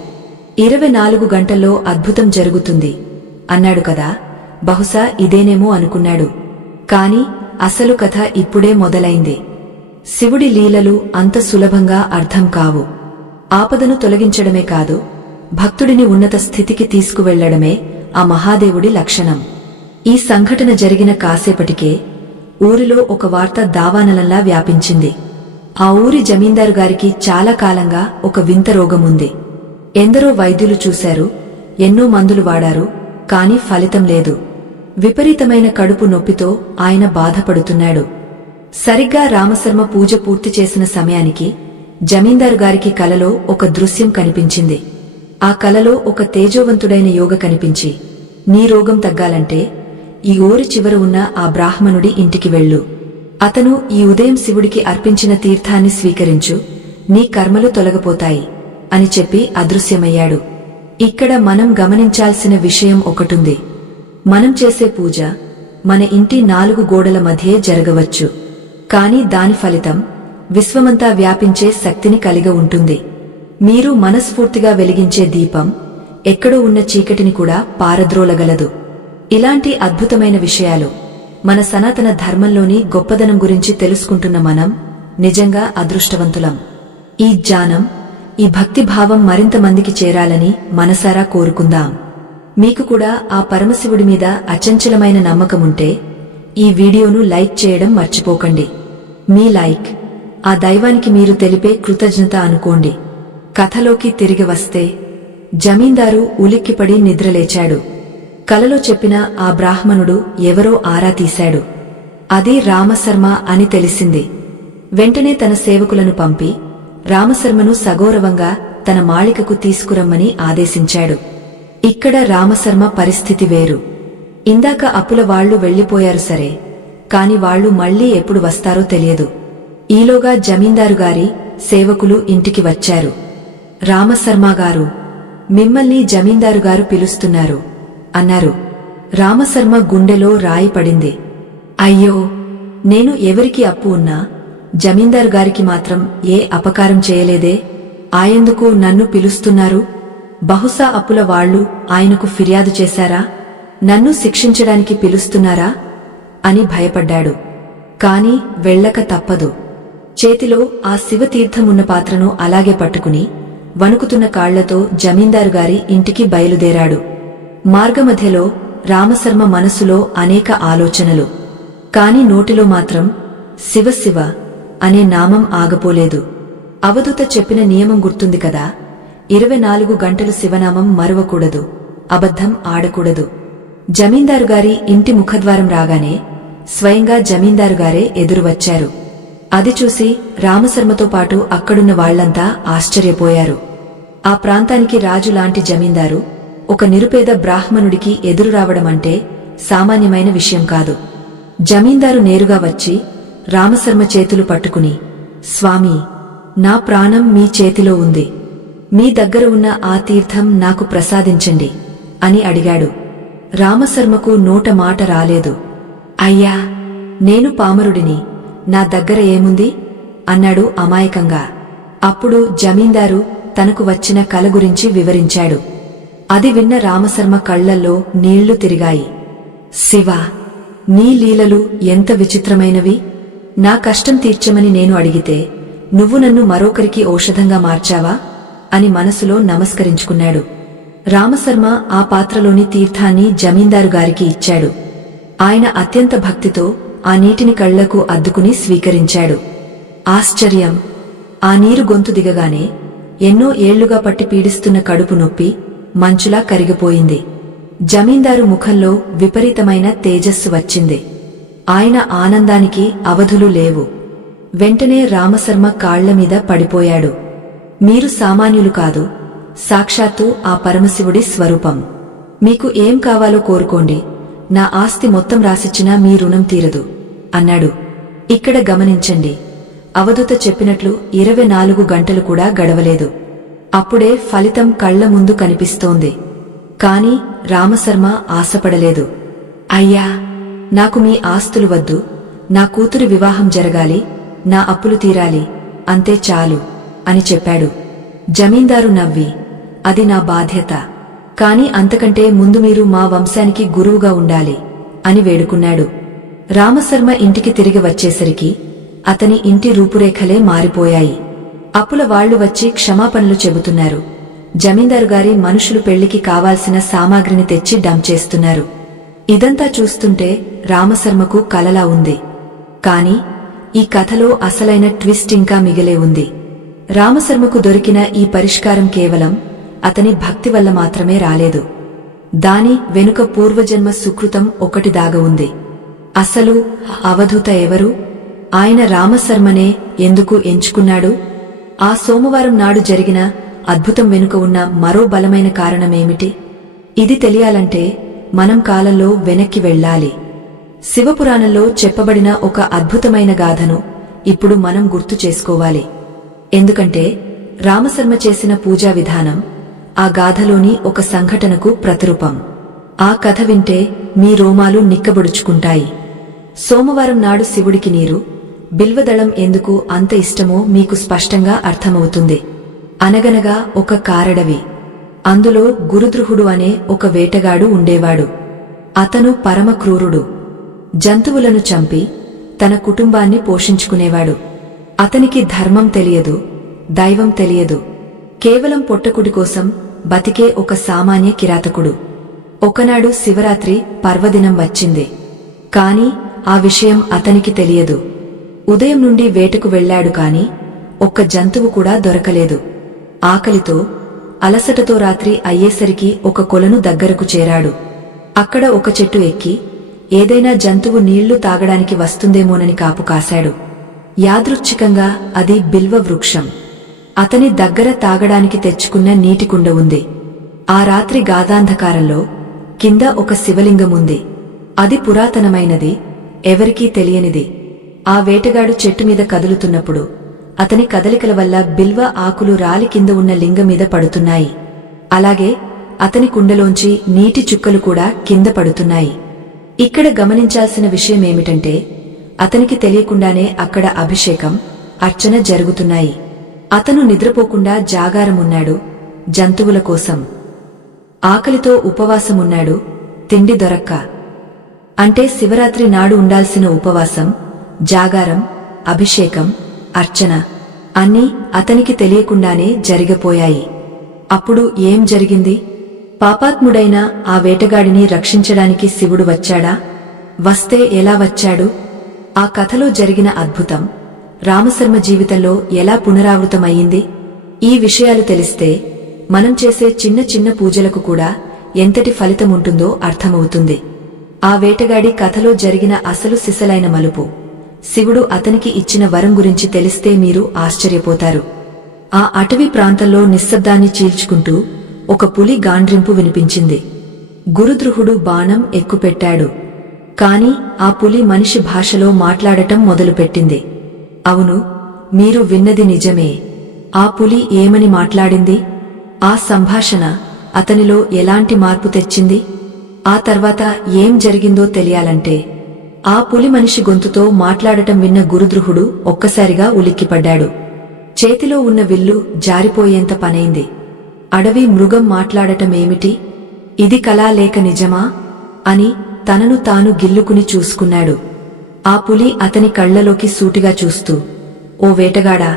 24 గంటల్లో అద్భుతం జరుగుతుంది అన్నాడు కదా, బహుశా ఇదేనేమో అనుకున్నాడు. కాని అసలు కథ ఇప్పుడే మొదలైంది. శివుడి లీలలు అంత సులభంగా అర్థం కావు. ఆపదను తొలగించడమే కాదు, భక్తుడిని ఉన్నత స్థితికి తీసుకువెళ్లడమే ఆ మహాదేవుడి లక్షణం. ఈ సంఘటన జరిగిన కాసేపటికే ఊరిలో ఒక వార్త దావానలంలా వ్యాపించింది. ఆ ఊరి జమీందారు గారికి చాలా కాలంగా ఒక వింత రోగముంది. ఎందరో వైద్యులు చూశారు, ఎన్నో మందులు వాడారు, కాని ఫలితం లేదు. విపరీతమైన కడుపు నొప్పితో ఆయన బాధపడుతున్నాడు. సరిగ్గా రామశర్మ పూజ పూర్తి చేసిన సమయానికి జమీందారు గారికి కలలో ఒక దృశ్యం కనిపించింది. ఆ కలలో ఒక తేజోవంతుడైన యోగ కనిపించి, నీ రోగం తగ్గాలంటే ఈ ఊరి చివర ఉన్న ఆ బ్రాహ్మణుడి ఇంటికి వెళ్ళు. అతను ఈ ఉదయం శివుడికి అర్పించిన తీర్థాన్ని స్వీకరించు, నీ కర్మలు తొలగిపోతాయి అని చెప్పి అదృశ్యమయ్యాడు. ఇక్కడ మనం గమనించాల్సిన విషయం ఒకటుంది. మనం చేసే పూజ మన ఇంటి 4 గోడల మధ్యే జరగవచ్చు, కాని దాని ఫలితం విశ్వమంతా వ్యాపించే శక్తిని కలిగి ఉంటుంది. మీరు మనస్ఫూర్తిగా వెలిగించే దీపం ఎక్కడో ఉన్న చీకటిని కూడా పారద్రోలగలదు. ఇలాంటి అద్భుతమైన విషయాలు మన సనాతన ధర్మంలోని గొప్పదనం గురించి తెలుసుకుంటున్న మనం నిజంగా అదృష్టవంతులం. ఈ జ్ఞానం, ఈ భక్తిభావం మరింత మందికి చేరాలని మనసారా కోరుకుందాం. మీకు కూడా ఆ పరమశివుడి మీద అచంచలమైన నమ్మకముంటే ఈ వీడియోను లైక్ చేయడం మర్చిపోకండి. మీ లైక్ ఆ దైవానికి మీరు తెలిపే కృతజ్ఞత అనుకోండి. కథలోకి తిరిగి వస్తే, జమీందారు ఉలిక్కిపడి నిద్రలేచాడు. కలలో చెప్పిన ఆ బ్రాహ్మణుడు ఎవరో ఆరా తీశాడు. అది రామశర్మ అని తెలిసింది. వెంటనే తన సేవకులను పంపి రామశర్మను సగౌరవంగా తన మాళికకు తీసుకురమ్మని ఆదేశించాడు. ఇక్కడ రామశర్మ పరిస్థితి వేరు. ఇందాక అప్పుల వాళ్లు వెళ్లిపోయారు సరే, కాని వాళ్లు మళ్లీ ఎప్పుడు వస్తారో తెలియదు. ఈలోగా జమీందారుగారి సేవకులు ఇంటికి వచ్చారు. రామశర్మగారు, మిమ్మల్ని జమీందారుగారు పిలుస్తున్నారు అన్నారు. రామశర్మ గుండెలో రాయి పడింది. అయ్యో, నేను ఎవరికి అప్పు ఉన్నా జమీందారుగారికి మాత్రం ఏ అపకారం చేయలేదే, ఆయెందుకు నన్ను పిలుస్తున్నారు? బహుశా అప్పుల వాళ్లు ఆయనకు ఫిర్యాదు చేశారా? నన్ను శిక్షించడానికి పిలుస్తున్నారా అని భయపడ్డాడు. కాని వెళ్ళక తప్పదు. చేతిలో ఆ శివతీర్థమున్న పాత్రను అలాగే పట్టుకుని వణుకుతున్న కాళ్లతో జమీందారుగారి ఇంటికి బయలుదేరాడు. మార్గమధ్యలో రామశర్మ మనసులో అనేక ఆలోచనలు. కాని నోటిలో మాత్రం శివ శివ అనే నామం ఆగపోలేదు. అవధూత చెప్పిన నియమం గుర్తుంది కదా, 24 గంటలు శివనామం మరువకూడదు, అబద్ధం ఆడకూడదు. జమీందారుగారి ఇంటి ముఖద్వారం రాగానే స్వయంగా జమీందారుగారే ఎదురు వచ్చారు. అది చూసి రామశర్మతో పాటు అక్కడున్న వాళ్లంతా ఆశ్చర్యపోయారు. ఆ ప్రాంతానికి రాజులాంటి జమీందారు ఒక నిరుపేద బ్రాహ్మణుడికి ఎదురురావడమంటే సామాన్యమైన విషయం కాదు. జమీందారు నేరుగా వచ్చి రామశర్మ చేతులు పట్టుకుని, స్వామీ, నా ప్రాణం మీ చేతిలో ఉంది. మీ దగ్గర ఉన్న ఆ తీర్థం నాకు ప్రసాదించండి అని అడిగాడు. రామశర్మకు నోట మాట రాలేదు. అయ్యా, నేను పామరుడిని, నా దగ్గర ఏముంది అన్నాడు అమాయకంగా. అప్పుడు జమీందారు తనకు వచ్చిన కల గురించి వివరించాడు. అది విన్న రామశర్మ కళ్లల్లో నీళ్లు తిరిగాయి. శివా, నీ లీలలు ఎంత విచిత్రమైనవి! నా కష్టం తీర్చమని నేను అడిగితే నువ్వు నన్ను మరొకరికి ఔషధంగా మార్చావా అని మనసులో నమస్కరించుకున్నాడు. రామశర్మ ఆ పాత్రలోని తీర్థాన్ని జమీందారుగారికి ఇచ్చాడు. ఆయన అత్యంత భక్తితో ఆ నీటిని కళ్లకు అద్దుకుని స్వీకరించాడు. ఆశ్చర్యం! ఆ నీరు గొంతు దిగగానే ఎన్నో ఏళ్లుగా పట్టి పీడిస్తున్న కడుపు నొప్పి మంచులా కరిగిపోయింది. జమీందారు ముఖంలో విపరీతమైన తేజస్సు వచ్చింది. ఆయన ఆనందానికి అవధులు లేవు. వెంటనే రామశర్మ కాళ్లమీద పడిపోయాడు. మీరు సామాన్యులు కాదు, సాక్షాత్తు ఆ పరమశివుడి స్వరూపం. మీకు ఏం కావాలో కోరుకోండి, నా ఆస్తి మొత్తం రాసిచ్చినా మీ రుణం తీరదు అన్నాడు. ఇక్కడ గమనించండి, అవధూత చెప్పినట్లు 24 గంటలు కూడా గడవలేదు. అప్పుడే ఫలితం కళ్ల ముందు కనిపిస్తోంది. కాని రామశర్మ ఆశపడలేదు. అయ్యా, నాకు మీ ఆస్తులు వద్దు, నా కూతురి వివాహం జరగాలి, నా అప్పులు తీరాలి, అంతే చాలు అని చెప్పాడు. జమీందారు నవ్వి, అది నా బాధ్యత, కాని అంతకంటే ముందు మీరు మా వంశానికి గురువుగా ఉండాలి అని వేడుకున్నాడు. రామశర్మ ఇంటికి తిరిగి వచ్చేసరికి అతని ఇంటి రూపురేఖలే మారిపోయాయి. అప్పుల వాళ్లు వచ్చి క్షమాపణలు చెబుతున్నారు. జమీందారుగారి మనుషులు పెళ్లికి కావాల్సిన సామాగ్రిని తెచ్చి డంప్ చేస్తున్నారు. ఇదంతా చూస్తుంటే రామశర్మకు కలలా ఉంది. కాని ఈ కథలో అసలైన ట్విస్ట్ ఇంకా మిగిలే ఉంది. రామశర్మకు దొరికిన ఈ పరిష్కారం కేవలం అతని భక్తి వల్ల మాత్రమే రాలేదు. దాని వెనుక పూర్వజన్మ సుకృతం ఒకటి దాగ ఉంది. అసలు అవధూత ఎవరు? ఆయన రామశర్మనే ఎందుకు ఎంచుకున్నాడు? ఆ సోమవారం నాడు జరిగిన అద్భుతం వెనుక ఉన్న మరో బలమైన కారణమేమిటి? ఇది తెలియాలంటే మనం కాలంలో వెనక్కి వెళ్ళాలి. శివపురాణంలో చెప్పబడిన ఒక అద్భుతమైన గాథను ఇప్పుడు మనం గుర్తు చేసుకోవాలి. ఎందుకంటే రామశర్మ చేసిన పూజా విధానం ఆ గాథలోని ఒక సంఘటనకు ప్రతిరూపం. ఆ కథ వింటే మీ రోమాలు నిక్కబొడుచుకుంటాయి. సోమవారం నాడు శివుడికి నీరు, బిల్వదళం ఎందుకు అంత ఇష్టమో మీకు స్పష్టంగా అర్థమవుతుంది. అనగనగా ఒక కారడవి. అందులో గురుద్రుహుడు అనే ఒక వేటగాడు ఉండేవాడు. అతను పరమ క్రూరుడు. జంతువులను చంపి తన కుటుంబాన్ని పోషించుకునేవాడు. అతనికి ధర్మం తెలియదు, దైవం తెలియదు. కేవలం పొట్టకుడి కోసం బతికే ఒక సామాన్య కిరాతకుడు. ఒకనాడు శివరాత్రి పర్వదినం వచ్చింది. కాని ఆ విషయం అతనికి తెలియదు. ఉదయం నుండి వేటకు వెళ్లాడు కాని ఒక్క జంతువు కూడా దొరకలేదు. ఆకలితో అలసటతో రాత్రి అయ్యేసరికి ఒక కొలను దగ్గరకు చేరాడు. అక్కడ ఒక చెట్టు ఎక్కి ఏదైనా జంతువు నీళ్లు తాగడానికి వస్తుందేమోనని కాపు కాశాడు. యాదృచ్ఛికంగా అది బిల్వ వృక్షం. అతని దగ్గర తాగడానికి తెచ్చుకున్న నీటికుండ ఉంది. ఆ రాత్రి గాధాంధకారంలో కింద ఒక శివలింగముంది. అది పురాతనమైనది, ఎవరికీ తెలియనిది. ఆ వేటగాడు చెట్టుమీద కదులుతున్నప్పుడు అతని కదలికల వల్ల బిల్వ ఆకులు రాలి కింద ఉన్న లింగమీద పడుతున్నాయి. అలాగే అతని కుండలోంచి నీటి చుక్కలు కూడా కింద పడుతున్నాయి. ఇక్కడ గమనించాల్సిన విషయమేమిటంటే అతనికి తెలియకుండానే అక్కడ అభిషేకం, అర్చన జరుగుతున్నాయి. అతను నిద్రపోకుండా జాగారమున్నాడు, జంతువుల కోసం. ఆకలితో ఉపవాసమున్నాడు, తిండి దొరక్క. అంటే శివరాత్రి నాడు ఉండాల్సిన ఉపవాసం, జాగారం, అభిషేకం, అర్చన అన్నీ అతనికి తెలియకుండానే జరిగిపోయాయి. అప్పుడు ఏం జరిగింది? పాపాత్ముడైన ఆ వేటగాడిని రక్షించడానికి శివుడు వచ్చాడా? వస్తే ఎలా వచ్చాడు? ఆ కథలో జరిగిన అద్భుతం రామశర్మ జీవితంలో ఎలా పునరావృతమయ్యింది? ఈ విషయాలు తెలిస్తే మనం చేసే చిన్న చిన్న పూజలకు కూడా ఎంతటి ఫలితముంటుందో అర్థమవుతుంది. ఆ వేటగాడి కథలో జరిగిన అసలు సిసలైన మలుపు, శివుడు అతనికి ఇచ్చిన వరం గురించి తెలిస్తే మీరు ఆశ్చర్యపోతారు. ఆ అటవీ ప్రాంతంలో నిశ్శబ్దాన్ని చీల్చుకుంటూ ఒక పులి గాండ్రింపు వినిపించింది. గురుద్రుహుడు బాణం ఎక్కుపెట్టాడు. కాని ఆ పులి మనిషి భాషలో మాట్లాడటం మొదలుపెట్టింది. అవును, మీరు విన్నది నిజమే. ఆ పులి ఏమని మాట్లాడింది? ఆ సంభాషణ అతనిలో ఎలాంటి మార్పు తెచ్చింది? ఆ తర్వాత ఏం జరిగిందో తెలియాలంటే ఆ పులి మనిషి గొంతుతో మాట్లాడటం విన్న గురుద్రుహుడు ఒక్కసారిగా ఉలిక్కిపడ్డాడు. చేతిలో ఉన్న విల్లు జారిపోయేంత పనైంది. అడవి మృగం మాట్లాడటమేమిటి? ఇది కలా లేక నిజమా అని తనను తాను గిల్లుకుని చూసుకున్నాడు. ఆ పులి అతని కళ్లలోకి సూటిగా చూస్తూ, ఓ వేటగాడా,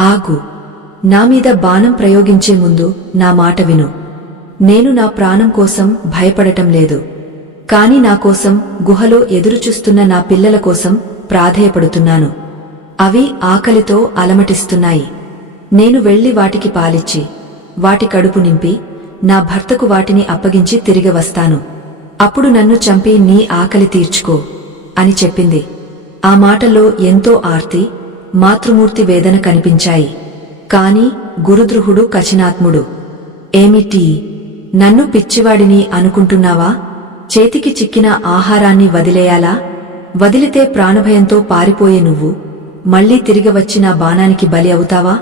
ఆగు. నామీద బాణం ప్రయోగించే ముందు నా మాట విను. నేను నా ప్రాణం కోసం భయపడటం లేదు. కాని నాకోసం గుహలో ఎదురుచూస్తున్న నా పిల్లల కోసం ప్రాధేయపడుతున్నాను. అవి ఆకలితో అలమటిస్తున్నాయి. నేను వెళ్లి వాటికి పాలిచ్చి వాటి కడుపు నింపి నా భర్తకు వాటిని అప్పగించి తిరిగి వస్తాను. అప్పుడు నన్ను చంపి నీ ఆకలి తీర్చుకో అని చెప్పింది. ఆ మాటల్లో ఎంతో ఆర్తి, మాతృమూర్తి వేదన కనిపించాయి. కాని గురుద్రుహుడు కఠినాత్ముడు. ఏమిటి, నన్ను పిచ్చివాడిని అనుకుంటున్నావా? చేతికి చిక్కిన ఆహారాన్ని వదిలేయాలా? వదిలితే ప్రాణభయంతో పారిపోయే నువ్వు మళ్లీ తిరిగి వచ్చి నా బాణానికి బలి అవుతావా?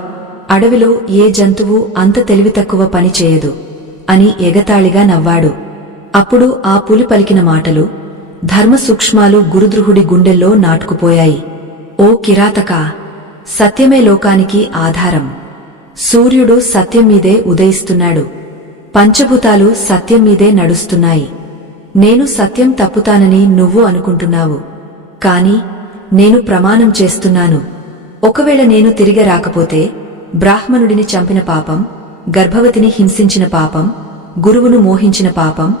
అడవిలో ఏ జంతువు అంత తెలివితక్కువ పని చేయదు అని ఎగతాళిగా నవ్వాడు. అప్పుడు ఆ పులి పలికిన మాటలు, ధర్మ సూక్ష్మాలు గురుద్రుహుడి గుండెల్లో నాటుకుపోయాయి. ఓ కిరాతకా, సత్యమే లోకానికి ఆధారం. సూర్యుడు సత్యం మీదే ఉదయిస్తున్నాడు. పంచభూతాలు సత్యం మీదే నడుస్తున్నాయి. నేను సత్యం తప్పుతానని నువ్వు అనుకుంటున్నావు. కాని నేను ప్రమాణం చేస్తున్నాను. ఒకవేళ నేను తిరిగి రాకపోతే బ్రాహ్మణుడిని చంపిన పాపం, గర్భవతిని హింసించిన పాపం, గురువును మోహించిన పాపం,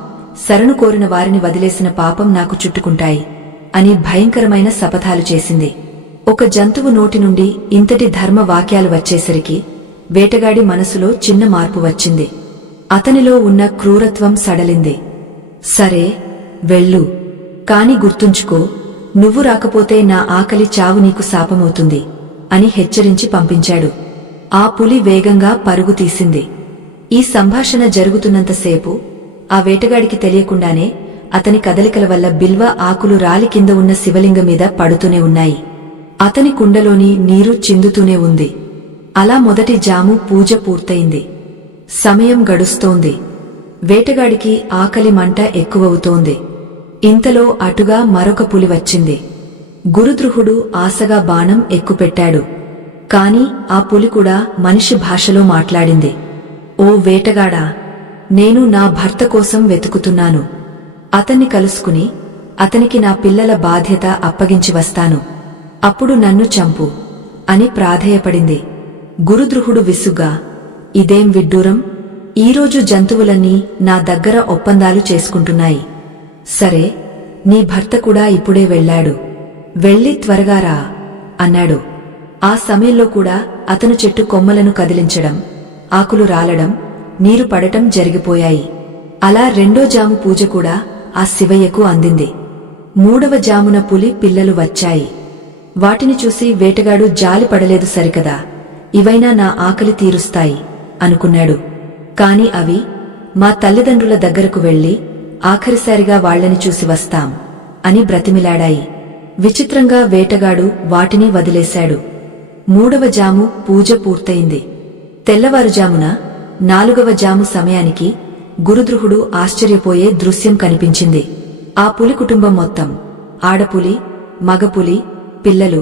శరణు కోరిన వారిని వదిలేసిన పాపం నాకు చుట్టుకుంటాయి అని భయంకరమైన శపథాలు చేసింది. ఒక జంతువు నోటి నుండి ఇంతటి ధర్మ వాక్యాలు వచ్చేసరికి వేటగాడి మనసులో చిన్న మార్పు వచ్చింది. అతనిలో ఉన్న క్రూరత్వం సడలింది. సరే, వెళ్ళు. కాని గుర్తుంచుకో, నువ్వు రాకపోతే నా ఆకలి చావు నీకు శాపమవుతుంది అని హెచ్చరించి పంపించాడు. ఆ పులి వేగంగా పరుగు తీసింది. ఈ సంభాషణ జరుగుతున్నంతసేపు ఆ వేటగాడికి తెలియకుండానే అతని కదలికల వల్ల బిల్వ ఆకులు రాలి కింద ఉన్న శివలింగం మీద పడుతూనే ఉన్నాయి. అతని కుండలోని నీరు చిందుతూనే ఉంది. అలా మొదటి జాము పూజ పూర్తయింది. సమయం గడుస్తోంది. వేటగాడికి ఆకలి మంట ఎక్కువవుతోంది. ఇంతలో అటుగా మరొక పులి వచ్చింది. గురుద్రుహుడు ఆశగా బాణం ఎక్కుపెట్టాడు. కాని ఆ పులి కూడా మనిషి భాషలో మాట్లాడింది. ఓ వేటగాడా, నేను నా భర్త కోసం వెతుకుతున్నాను. అతన్ని కలుసుకుని అతనికి నా పిల్లల బాధ్యత అప్పగించి వస్తాను. అప్పుడు నన్ను చంపు అని ప్రాధేయపడింది. గురుద్రుహుడు విసుగ్గా, ఇదేం విడ్డూరం? ఈరోజు జంతువులన్నీ నా దగ్గర ఒప్పందాలు చేసుకుంటున్నాయి. సరే, నీ భర్త కూడా ఇప్పుడే వెళ్లాడు. వెళ్ళి త్వరగా రా అన్నాడు. ఆ సమయంలో కూడా అతను చెట్టు కొమ్మలను కదిలించడం, ఆకులు రాలడం, నీరు పడటం జరిగిపోయాయి. అలా రెండో జాము పూజ కూడా ఆ శివయ్యకు అందింది. మూడవ జామున పులి పిల్లలు వచ్చాయి. వాటిని చూసి వేటగాడు జాలి పడలేదు. సరికదా, ఇవైనా నా ఆకలి తీరుస్తాయి అనుకున్నాడు. కాని అవి మా తల్లిదండ్రుల దగ్గరకు వెళ్లి ఆఖరిసారిగా వాళ్లని చూసి వస్తాం అని బ్రతిమిలాడాయి. విచిత్రంగా వేటగాడు వాటిని వదిలేశాడు. 3వ జాము పూజ పూర్తయింది. తెల్లవారుజామున 4వ జాము సమయానికి గురుద్రుహుడు ఆశ్చర్యపోయే దృశ్యం కనిపించింది. ఆ పులి కుటుంబం మొత్తం, ఆడపులి, మగపులి, పిల్లలు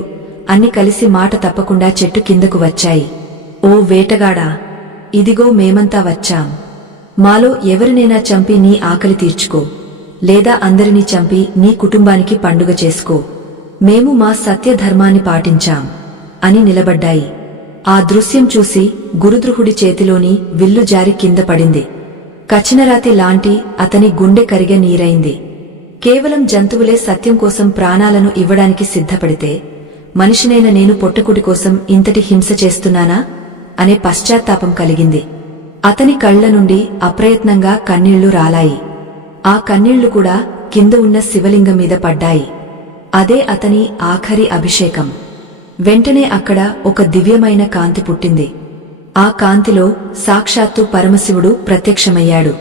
అన్ని కలిసి మాట తప్పకుండా చెట్టు కిందకు వచ్చాయి. ఓ వేటగాడా, ఇదిగో మేమంతా వచ్చాం. మాలో ఎవరినైనా చంపి నీ ఆకలి తీర్చుకో, లేదా అందరినీ చంపి నీ కుటుంబానికి పండుగ చేసుకో. మేము మా సత్యధర్మాన్ని పాటించాం అని నిలబడ్డాయి. ఆ దృశ్యం చూసి గురుద్రుహుడి చేతిలోని విల్లు జారి కింద పడింది. కచినరాతి లాంటి అతని గుండె కరిగ నీరైంది. కేవలం జంతువులే సత్యం కోసం ప్రాణాలను ఇవ్వడానికి సిద్ధపడితే మనిషినైన నేను పొట్టకుడి కోసం ఇంతటి హింస చేస్తున్నానా అనే పశ్చాత్తాపం కలిగింది. అతని కళ్ల నుండి అప్రయత్నంగా కన్నీళ్లు రాలాయి. ఆ కన్నీళ్లు కూడా కింద ఉన్న శివలింగం మీద పడ్డాయి. అదే అతని ఆఖరి అభిషేకం. వెంటనే అక్కడ ఒక దివ్యమైన కాంతి పుట్టింది. ఆ కాంతిలో సాక్షాత్తు పరమశివుడు ప్రత్యక్షమయ్యాడు.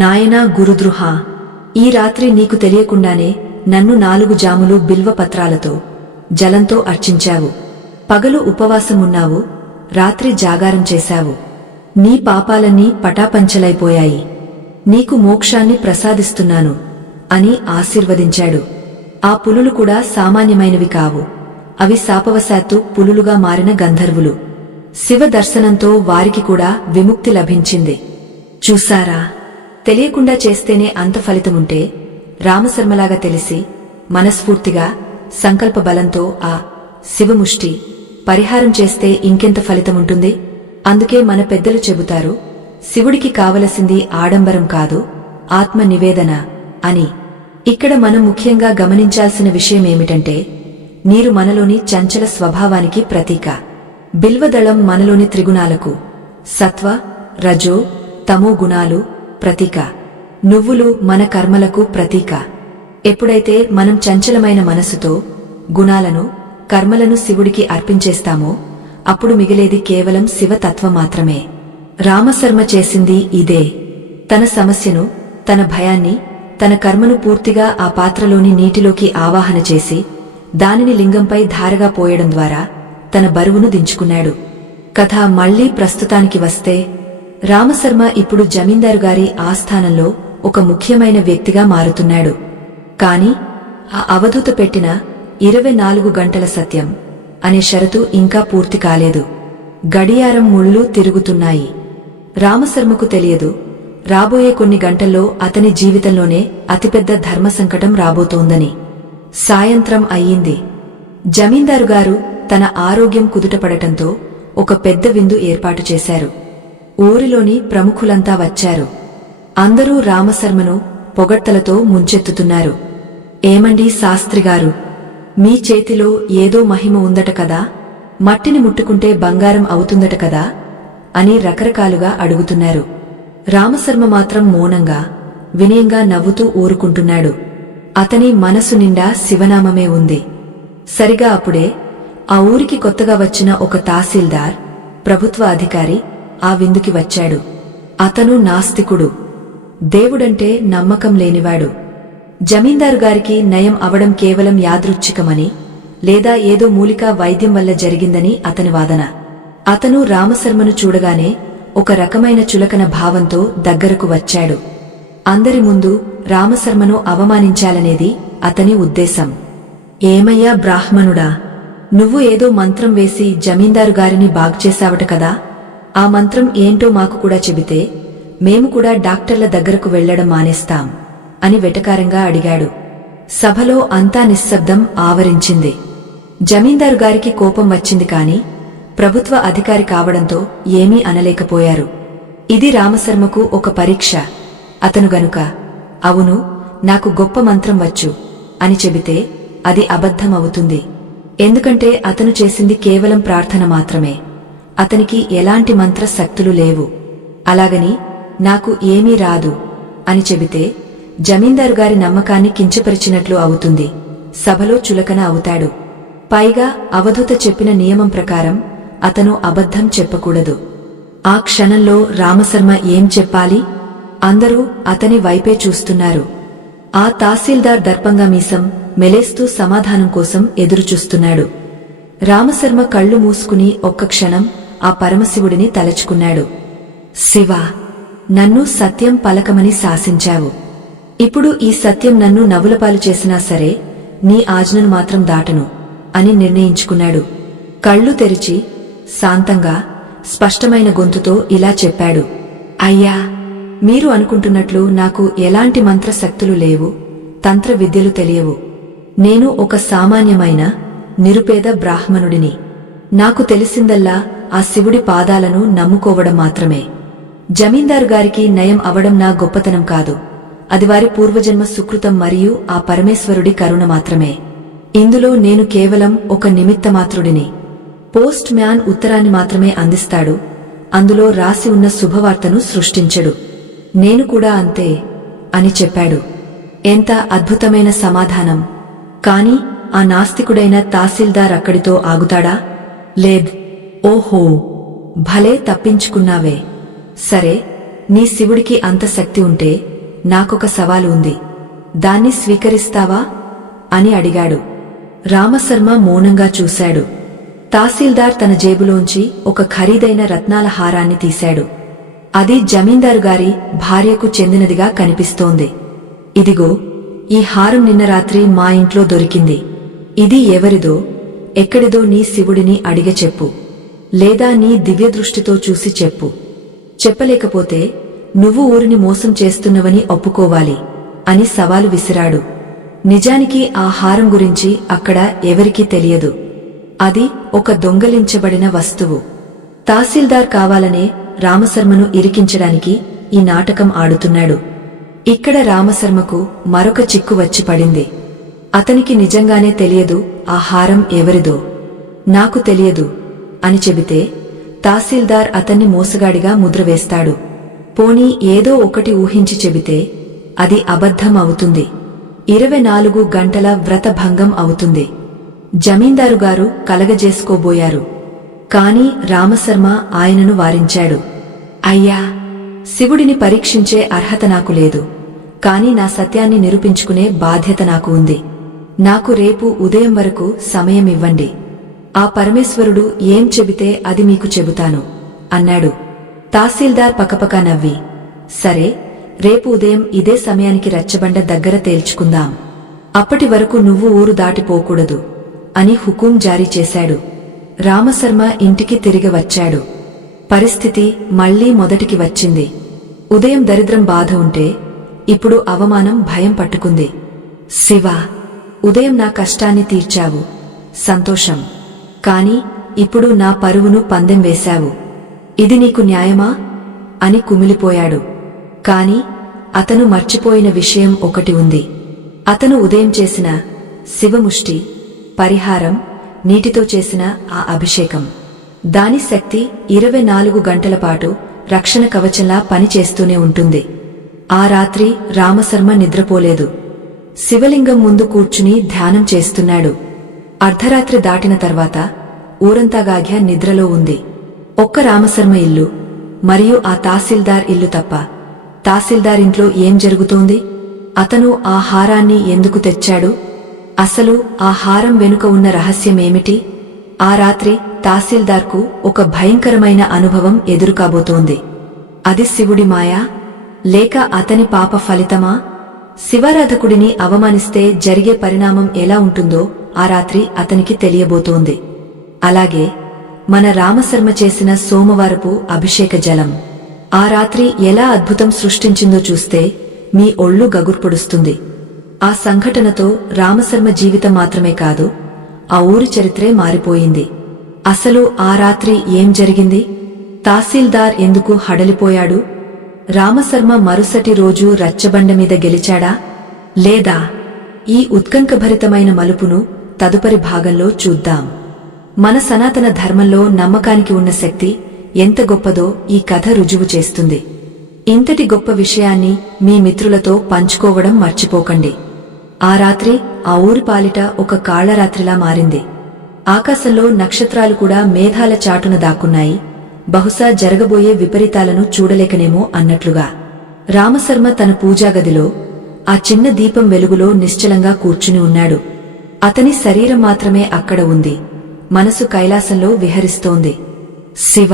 నాయనా గురుద్రుహా, ఈ రాత్రి నీకు తెలియకుండానే నన్ను 4 జాములు బిల్వపత్రాలతో జలంతో అర్చించావు. పగలు ఉపవాసమున్నావు, రాత్రి జాగారం చేశావు. నీ పాపాలన్నీ పటాపంచలైపోయాయి. నీకు మోక్షాన్ని ప్రసాదిస్తున్నాను అని ఆశీర్వదించాడు. ఆ పులులు కూడా సామాన్యమైనవి కావు. అవి శాపవశాత్తు పులులుగా మారిన గంధర్వులు. శివ దర్శనంతో వారికి కూడా విముక్తి లభించింది. చూసారా, తెలియకుండా చేస్తేనే అంత ఫలితముంటే రామశర్మలాగా తెలిసి మనస్ఫూర్తిగా సంకల్ప బలంతో ఆ శివముష్టి పరిహారం చేస్తే ఇంకెంత ఫలితముంటుంది. అందుకే మన పెద్దలు చెబుతారు, శివుడికి కావలసింది ఆడంబరం కాదు, ఆత్మ నివేదన అని. ఇక్కడ మనం ముఖ్యంగా గమనించాల్సిన విషయమేమిటంటే, నీరు మనలోని చంచల స్వభావానికి ప్రతీక. బిల్వదళం మనలోని త్రిగుణాలకు, సత్వ, రజో, తమో గుణాలు ప్రతీక. నువ్వులు మన కర్మలకు ప్రతీక. ఎప్పుడైతే మనం చంచలమైన మనసుతో గుణాలను, కర్మలను శివుడికి అర్పించేస్తామో అప్పుడు మిగిలేది కేవలం శివతత్వం మాత్రమే. రామశర్మ చేసింది ఇదే. తన సమస్యను, తన భయాన్ని, తన కర్మను పూర్తిగా ఆ పాత్రలోని నీటిలోకి ఆవాహన చేసి దానిని లింగంపై ధారగా పోయడం ద్వారా తన బరువును దించుకున్నాడు. కథ మళ్లీ ప్రస్తుతానికి వస్తే, రామశర్మ ఇప్పుడు జమీందారుగారి ఆస్థానంలో ఒక ముఖ్యమైన వ్యక్తిగా మారుతున్నాడు. కాని ఆ అవధూత పెట్టిన 24 గంటల సత్యం అనే షరతు ఇంకా పూర్తి కాలేదు. గడియారం ముళ్ళు తిరుగుతున్నాయి. రామశర్మకు తెలియదు, రాబోయే కొన్ని గంటల్లో అతని జీవితంలోనే అతిపెద్ద ధర్మ సంకటం రాబోతోందని. సాయంత్రం అయ్యింది. జమీందారుగారు తన ఆరోగ్యం కుదుటపడటంతో ఒక పెద్ద విందు ఏర్పాటు చేశారు. ఊరిలోని ప్రముఖులంతా వచ్చారు. అందరూ రామశర్మను పొగడ్తలతో ముంచెత్తుతున్నారు. ఏమండీ శాస్త్రిగారు, మీ చేతిలో ఏదో మహిమ ఉందట కదా, మట్టిని ముట్టుకుంటే బంగారం అవుతుందట కదా అని రకరకాలుగా అడుగుతున్నారు. రామశర్మ మాత్రం మౌనంగా, వినయంగా నవ్వుతూ ఊరుకుంటున్నాడు. అతని మనసు నిండా శివనామమే ఉంది. సరిగా అప్పుడే ఆ ఊరికి కొత్తగా వచ్చిన ఒక తహసీల్దార్, ప్రభుత్వ అధికారి ఆ విందుకి వచ్చాడు. అతను నాస్తికుడు, దేవుడంటే నమ్మకం లేనివాడు. జమీందారుగారికి నయం అవడం కేవలం యాదృచ్ఛికమని, లేదా ఏదో మూలికా వైద్యం వల్ల జరిగిందని అతని వాదన. అతను రామశర్మను చూడగానే ఒక రకమైన చులకన భావంతో దగ్గరకు వచ్చాడు. అందరి ముందు రామశర్మను అవమానించాలనేది అతని ఉద్దేశం. ఏమయ్యా బ్రాహ్మణుడా, నువ్వు ఏదో మంత్రం వేసి జమీందారుగారిని బాగుచేశావట కదా, ఆ మంత్రం ఏంటో మాకు కూడా చెబితే మేము కూడా డాక్టర్ల దగ్గరకు వెళ్లడం మానేస్తాం అని వెటకారంగా అడిగాడు. సభలో అంతా నిశ్శబ్దం ఆవరించింది. జమీందారుగారికి కోపం వచ్చింది కాని ప్రభుత్వ అధికారి కావడంతో ఏమీ అనలేకపోయారు. ఇది రామశర్మకు ఒక పరీక్ష. అతను గనుక అవును, నాకు గొప్ప మంత్రం వచ్చు అని చెబితే అది అబద్ధమవుతుంది. ఎందుకంటే అతను చేసింది కేవలం ప్రార్థన మాత్రమే. అతనికి ఎలాంటి మంత్ర శక్తులు లేవు. అలాగని నాకు ఏమీ రాదు అని చెబితే జమీందారుగారి నమ్మకాన్ని కించపరిచినట్లు అవుతుంది. సభలో చులకన అవుతాడు. పైగా అవధూత చెప్పిన నియమం ప్రకారం అతను అబద్ధం చెప్పకూడదు. ఆ క్షణంలో రామశర్మ ఏం చెప్పాలి? అందరూ అతని వైపే చూస్తున్నారు. ఆ తహసీల్దార్ దర్పంగా మీసం మెలేస్తూ సమాధానం కోసం ఎదురుచూస్తున్నాడు. రామశర్మ కళ్ళు మూసుకుని ఒక్క క్షణం ఆ పరమశివుడిని తలచుకున్నాడు. శివా, నన్ను సత్యం పలకమని శాసించావు. ఇప్పుడు ఈ సత్యం నన్ను నవ్వులపాలు చేసినా సరే నీ ఆజ్ఞను మాత్రం దాటను అని నిర్ణయించుకున్నాడు. కళ్ళు తెరిచి శాంతంగా స్పష్టమైన గొంతుతో ఇలా చెప్పాడు. అయ్యా, మీరు అనుకుంటున్నట్లు నాకు ఎలాంటి మంత్రశక్తులు లేవు, తంత్ర విద్యలు తెలియవు. నేను ఒక సామాన్యమైన నిరుపేద బ్రాహ్మణుడిని. నాకు తెలిసిందల్లా ఆ శివుడి పాదాలను నమ్ముకోవడం మాత్రమే. జమీందారు గారికి నయం అవడం నా గొప్పతనం కాదు, అది వారి పూర్వజన్మ సుకృతం మరియు ఆ పరమేశ్వరుడి కరుణ మాత్రమే. ఇందులో నేను కేవలం ఒక నిమిత్తమాత్రుడిని. పోస్ట్ మ్యాన్ ఉత్తరాన్ని మాత్రమే అందిస్తాడు, అందులో రాసి ఉన్న శుభవార్తను సృష్టించడు. నేను కూడా అంతే అని చెప్పాడు. ఎంత అద్భుతమైన సమాధానం! కాని ఆ నాస్తికుడైన తహసీల్దార్ అక్కడితో ఆగుతాడా? లేద్. ఓహో, భలే తప్పించుకున్నావే. సరే, నీ శివుడికి అంత శక్తి ఉంటే నాకొక సవాలు ఉంది, దాన్ని స్వీకరిస్తావా అని అడిగాడు. రామశర్మ మౌనంగా చూశాడు. తహసీల్దార్ తన జేబులోంచి ఒక ఖరీదైన రత్నాల హారాన్ని తీశాడు. అది జమీందారు గారి భార్యకు చెందినదిగా కనిపిస్తోంది. ఇదిగో, ఈ హారం నిన్న రాత్రి మా ఇంట్లో దొరికింది. ఇది ఎవరిదో, ఎక్కడిదో నీ శివుడిని అడిగ చెప్పు, లేదా నీ దివ్యదృష్టితో చూసి చెప్పు. చెప్పలేకపోతే నువ్వు ఊరిని మోసం చేస్తున్నవని ఒప్పుకోవాలి అని సవాలు విసిరాడు. నిజానికి ఆ హారం గురించి అక్కడ ఎవరికీ తెలియదు. అది ఒక దొంగలించబడిన వస్తువు. తహసీల్దార్ కావాలనే రామశర్మను ఇరికించడానికి ఈ నాటకం ఆడుతున్నాడు. ఇక్కడ రామశర్మకు మరొక చిక్కు వచ్చి పడింది. అతనికి నిజంగానే తెలియదు ఆ హారం ఎవరిదో. నాకు తెలియదు అని చెబితే తహసీల్దార్ అతన్ని మోసగాడిగా ముద్రవేస్తాడు. పోనీ ఏదో ఒకటి ఊహించి చెబితే అది అబద్ధం అవుతుంది. 24 గంటల వ్రతభంగం అవుతుంది. జమీందారుగారు కలగజేసుకోబోయారు. కాని రామశర్మ ఆయనను వారించాడు. అయ్యా, శివుడిని పరీక్షించే అర్హత నాకు లేదు, కాని నా సత్యాన్ని నిరూపించుకునే బాధ్యత నాకు ఉంది. నాకు రేపు ఉదయం వరకు సమయం ఇవ్వండి. ఆ పరమేశ్వరుడు ఏం చెబితే అది మీకు చెబుతాను అన్నాడు. తహసీల్దార్ పకపక నవ్వి, సరే, రేపు ఉదయం ఇదే సమయానికి రచ్చబండ దగ్గర తేల్చుకుందాం. అప్పటి వరకు నువ్వు ఊరు దాటిపోకూడదు అని హుకుం జారీ చేశాడు. రామశర్మ ఇంటికి తిరిగి వచ్చాడు. పరిస్థితి మళ్లీ మొదటికి వచ్చింది. ఉదయం దరిద్రం బాధ ఉంటే ఇప్పుడు అవమానం భయం పట్టుకుంది. శివా, ఉదయం నా కష్టాన్ని తీర్చావు, సంతోషం. కాని ఇప్పుడు నా పరువును పందెం వేశావు. ఇది నీకు న్యాయమా అని కుమిలిపోయాడు. కాని అతను మర్చిపోయిన విషయం ఒకటి ఉంది. అతను ఉదయం చేసిన శివముష్టి పరిహారం, నీటితో చేసిన ఆ అభిషేకం, దాని శక్తి 24 గంటల పాటు రక్షణ కవచంలా పనిచేస్తూనే ఉంటుంది. ఆ రాత్రి రామశర్మ నిద్రపోలేదు. శివలింగం ముందు కూర్చుని ధ్యానం చేస్తున్నాడు. అర్ధరాత్రి దాటిన తర్వాత ఊరంతాగాగ్య నిద్రలో ఉంది. ఒక్క రామశర్మ ఇల్లు మరియు ఆ తహసీల్దార్ ఇల్లు తప్ప. తహసీల్దార్ ఇంట్లో ఏం జరుగుతోంది? అతను ఆ హారాన్ని ఎందుకు తెచ్చాడు? అసలు ఆ హారం వెనుక ఉన్న రహస్యమేమిటి? ఆ రాత్రి తహసీల్దార్కు ఒక భయంకరమైన అనుభవం ఎదురుకాబోతోంది. అది శివుడి మాయా, లేక అతని పాప ఫలితమా? శివారాధకుడిని అవమానిస్తే జరిగే పరిణామం ఎలా ఉంటుందో ఆ రాత్రి అతనికి తెలియబోతోంది. అలాగే మన రామశర్మ చేసిన సోమవారపు అభిషేక జలం ఆ రాత్రి ఎలా అద్భుతం సృష్టించిందో చూస్తే మీ ఒళ్ళు గగుర్పొడుస్తుంది. ఆ సంఘటనతో రామశర్మ జీవితం మాత్రమే కాదు, ఆ ఊరి చరిత్రే మారిపోయింది. అసలు ఆ రాత్రి ఏం జరిగింది? తహసీల్దార్ ఎందుకు హడలిపోయాడు? రామశర్మ మరుసటి రోజు రచ్చబండ మీద గెలిచాడా లేదా? ఈ ఉత్కంఠభరితమైన మలుపును తదుపరి భాగంలో చూద్దాం. మన సనాతన ధర్మంలో నమ్మకానికి ఉన్న శక్తి ఎంత గొప్పదో ఈ కథ రుజువు చేస్తుంది. ఇంతటి గొప్ప విషయాన్ని మీ మిత్రులతో పంచుకోవడం మర్చిపోకండి. ఆ రాత్రి ఆ ఊరి పాలిట ఒక కాళ్లరాత్రిలా మారింది. ఆకాశంలో నక్షత్రాలు కూడా మేఘాల చాటున దాక్కున్నాయి, బహుశా జరగబోయే విపరీతాలను చూడలేకనేమో అన్నట్లుగా. రామశర్మ తన పూజాగదిలో ఆ చిన్న దీపం వెలుగులో నిశ్చలంగా కూర్చుని ఉన్నాడు. అతని శరీరం మాత్రమే అక్కడ ఉంది, మనసు కైలాసంలో విహరిస్తోంది. శివ,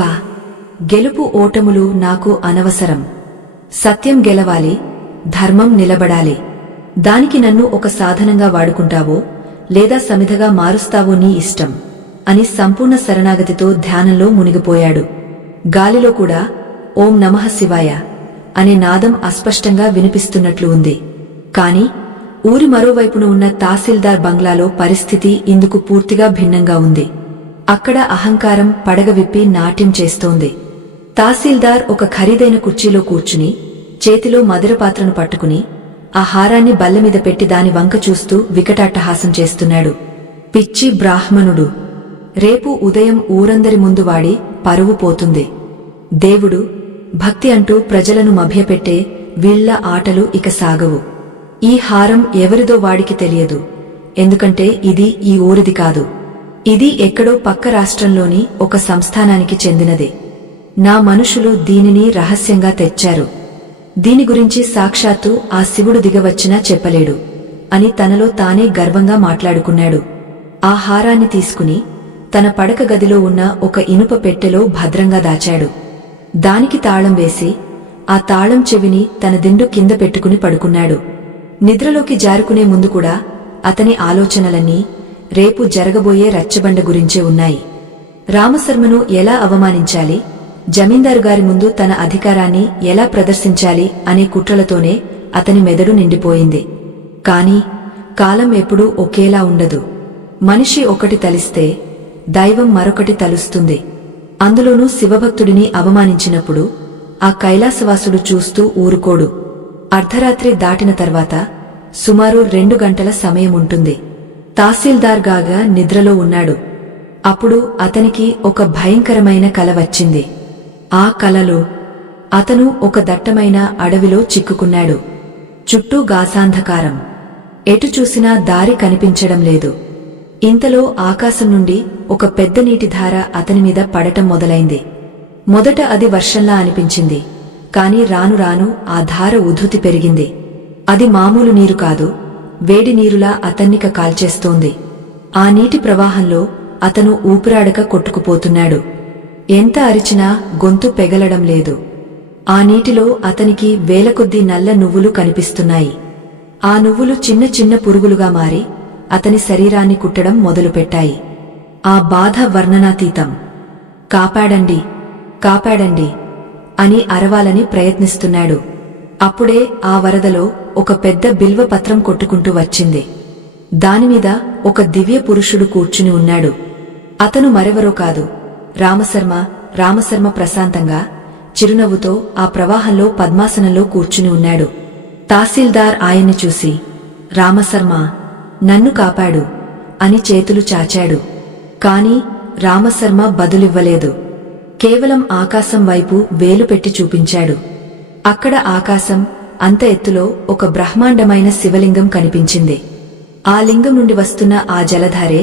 గెలుపు ఓటములు నాకు అనవసరం. సత్యం గెలవాలి, ధర్మం నిలబడాలి. దానికి నన్ను ఒక సాధనంగా వాడుకుంటావో లేదా సమిధగా మారుస్తావో నీ ఇష్టం అని సంపూర్ణ శరణాగతితో ధ్యానంలో మునిగిపోయాడు. గాలిలో కూడా ఓం నమః శివాయ అనే నాదం అస్పష్టంగా వినిపిస్తున్నట్లు ఉంది. కాని ఊరి మరోవైపున ఉన్న తహసీల్దార్ బంగ్లాలో పరిస్థితి ఇందుకు పూర్తిగా భిన్నంగా ఉంది. అక్కడ అహంకారం పడగ విప్పి నాట్యం చేస్తోంది. తహసీల్దార్ ఒక ఖరీదైన కుర్చీలో కూర్చుని చేతిలో మధురపాత్రను పట్టుకుని ఆ హారాన్ని బల్లమీద పెట్టి దాని వంక చూస్తూ వికటాట్టహాసం చేస్తున్నాడు. పిచ్చి బ్రాహ్మణుడు, రేపు ఉదయం ఊరందరి ముందు వాడి పరువు పోతుంది. దేవుడు, భక్తి అంటూ ప్రజలను మభ్యపెట్టే వీళ్ల ఆటలు ఇక సాగవు. ఈ హారం ఎవరిదో వాడికి తెలియదు, ఎందుకంటే ఇది ఈ ఊరిది కాదు. ఇది ఎక్కడో పక్క రాష్ట్రంలోని ఒక సంస్థానానికి చెందినది. నా మనుషులు దీనిని రహస్యంగా తెచ్చారు. దీని గురించి సాక్షాత్తు ఆ శివుడు దిగవచ్చినా చెప్పలేడు అని తనలో తానే గర్వంగా మాట్లాడుకున్నాడు. ఆ హారాన్ని తీసుకుని తన పడక గదిలో ఉన్న ఒక ఇనుప పెట్టెలో భద్రంగా దాచాడు. దానికి తాళం వేసి ఆ తాళం చెవిని తన దిండు కింద పెట్టుకుని పడుకున్నాడు. నిద్రలోకి జారుకునే ముందు కూడా అతని ఆలోచనలన్నీ రేపు జరగబోయే రచ్చబండ గురించే ఉన్నాయి. రామశర్మను ఎలా అవమానించాలి, జమీందారు గారి ముందు తన అధికారాన్ని ఎలా ప్రదర్శించాలి అనే కుట్రలతోనే అతని మెదడు నిండిపోయింది. కాని కాలం ఎప్పుడూ ఒకేలా ఉండదు. మనిషి ఒకటి తలిస్తే దైవం మరొకటి తలుస్తుంది. అందులోనూ శివభక్తుడిని అవమానించినప్పుడు ఆ కైలాసవాసుడు చూస్తూ ఊరుకోడు. అర్ధరాత్రి దాటిన తర్వాత సుమారు 2 గంటల సమయముంటుంది. తహసీల్దార్ గాగా నిద్రలో ఉన్నాడు. అప్పుడు అతనికి ఒక భయంకరమైన కల వచ్చింది. ఆ కలలో అతను ఒక దట్టమైన అడవిలో చిక్కుకున్నాడు. చుట్టూ గాసాంధకారం, ఎటు చూసినా దారి కనిపించడం లేదు. ఇంతలో ఆకాశం నుండి ఒక పెద్ద నీటిధార అతని మీద పడటం మొదలైంది. మొదట అది వర్షంలా అనిపించింది, కాని రాను రాను ఆ ధార ఉధృతి పెరిగింది. అది మామూలు నీరు కాదు, వేడి నీరులా అతన్నిక కాల్చేస్తోంది. ఆ నీటి ప్రవాహంలో అతను ఊపిరాడక కొట్టుకుపోతున్నాడు. ఎంత అరిచినా గొంతు పెగలడం లేదు. ఆ నీటిలో అతనికి వేలకొద్దీ నల్ల నువ్వులు కనిపిస్తున్నాయి. ఆ నువ్వులు చిన్న చిన్న పురుగులుగా మారి అతని శరీరాన్ని కుట్టడం మొదలుపెట్టాయి. ఆ బాధ వర్ణనాతీతం. కాపాడండి, కాపాడండి అని అరవాలని ప్రయత్నిస్తున్నాడు. అప్పుడే ఆ వరదలో ఒక పెద్ద బిల్వపత్రం కొట్టుకుంటూ వచ్చింది. దానిమీద ఒక దివ్య పురుషుడు కూర్చుని ఉన్నాడు. అతను మరెవరో కాదు, రామశర్మ. రామశర్మ ప్రశాంతంగా చిరునవ్వుతో ఆ ప్రవాహంలో పద్మాసనంలో కూర్చుని ఉన్నాడు. తహసీల్దార్ ఆయన్ని చూసి, రామశర్మ, నన్ను కాపాడు అని చేతులు చాచాడు. కాని రామశర్మ బదులివ్వలేదు. కేవలం ఆకాశం వైపు వేలు పెట్టి చూపించాడు. అక్కడ ఆకాశం అంత ఎత్తులో ఒక బ్రహ్మాండమైన శివలింగం కనిపించింది. ఆ లింగం నుండి వస్తున్న ఆ జలధారే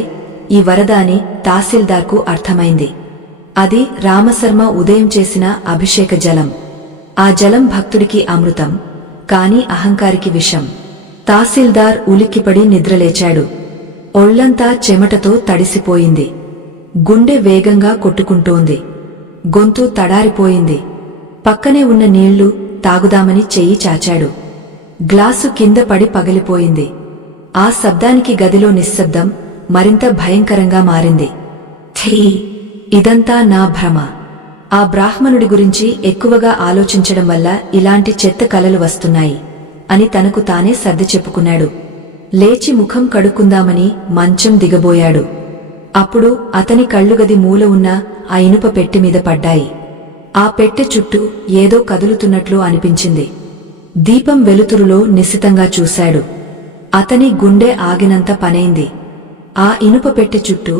ఈ వరద అని తహసీల్దార్కు అర్థమైంది. అది రామశర్మ ఉదయం చేసిన అభిషేక జలం. ఆ జలం భక్తుడికి అమృతం, కాని అహంకారికి విషం. తహసీల్దార్ ఉలిక్కిపడి నిద్రలేచాడు. ఒళ్లంతా చెమటతో తడిసిపోయింది. గుండె వేగంగా కొట్టుకుంటోంది. గొంతు తడారిపోయింది. పక్కనే ఉన్న నీళ్లు తాగుదామని చెయ్యి చాచాడు. గ్లాసు కింద పడి పగిలిపోయింది. ఆ శబ్దానికి గదిలో నిశ్శబ్దం మరింత భయంకరంగా మారింది. ఛీ, ఇదంతా నా భ్రమ. ఆ బ్రాహ్మణుడి గురించి ఎక్కువగా ఆలోచించడం వల్ల ఇలాంటి చెత్త కలలు వస్తున్నాయి అని తనకు తానే సర్ది చెప్పుకున్నాడు. లేచి ముఖం కడుక్కుందామని మంచం దిగబోయాడు. అప్పుడు అతని కళ్ళుగది మూల ఉన్న ఆ ఇనుప పెట్టె మీద పడ్డాయి. ఆ పెట్టె చుట్టూ ఏదో కదులుతున్నట్లు అనిపించింది. దీపం వెలుతురులో నిశితంగా చూశాడు. అతని గుండె ఆగినంత పనైంది. ఆ ఇనుప పెట్టె చుట్టూ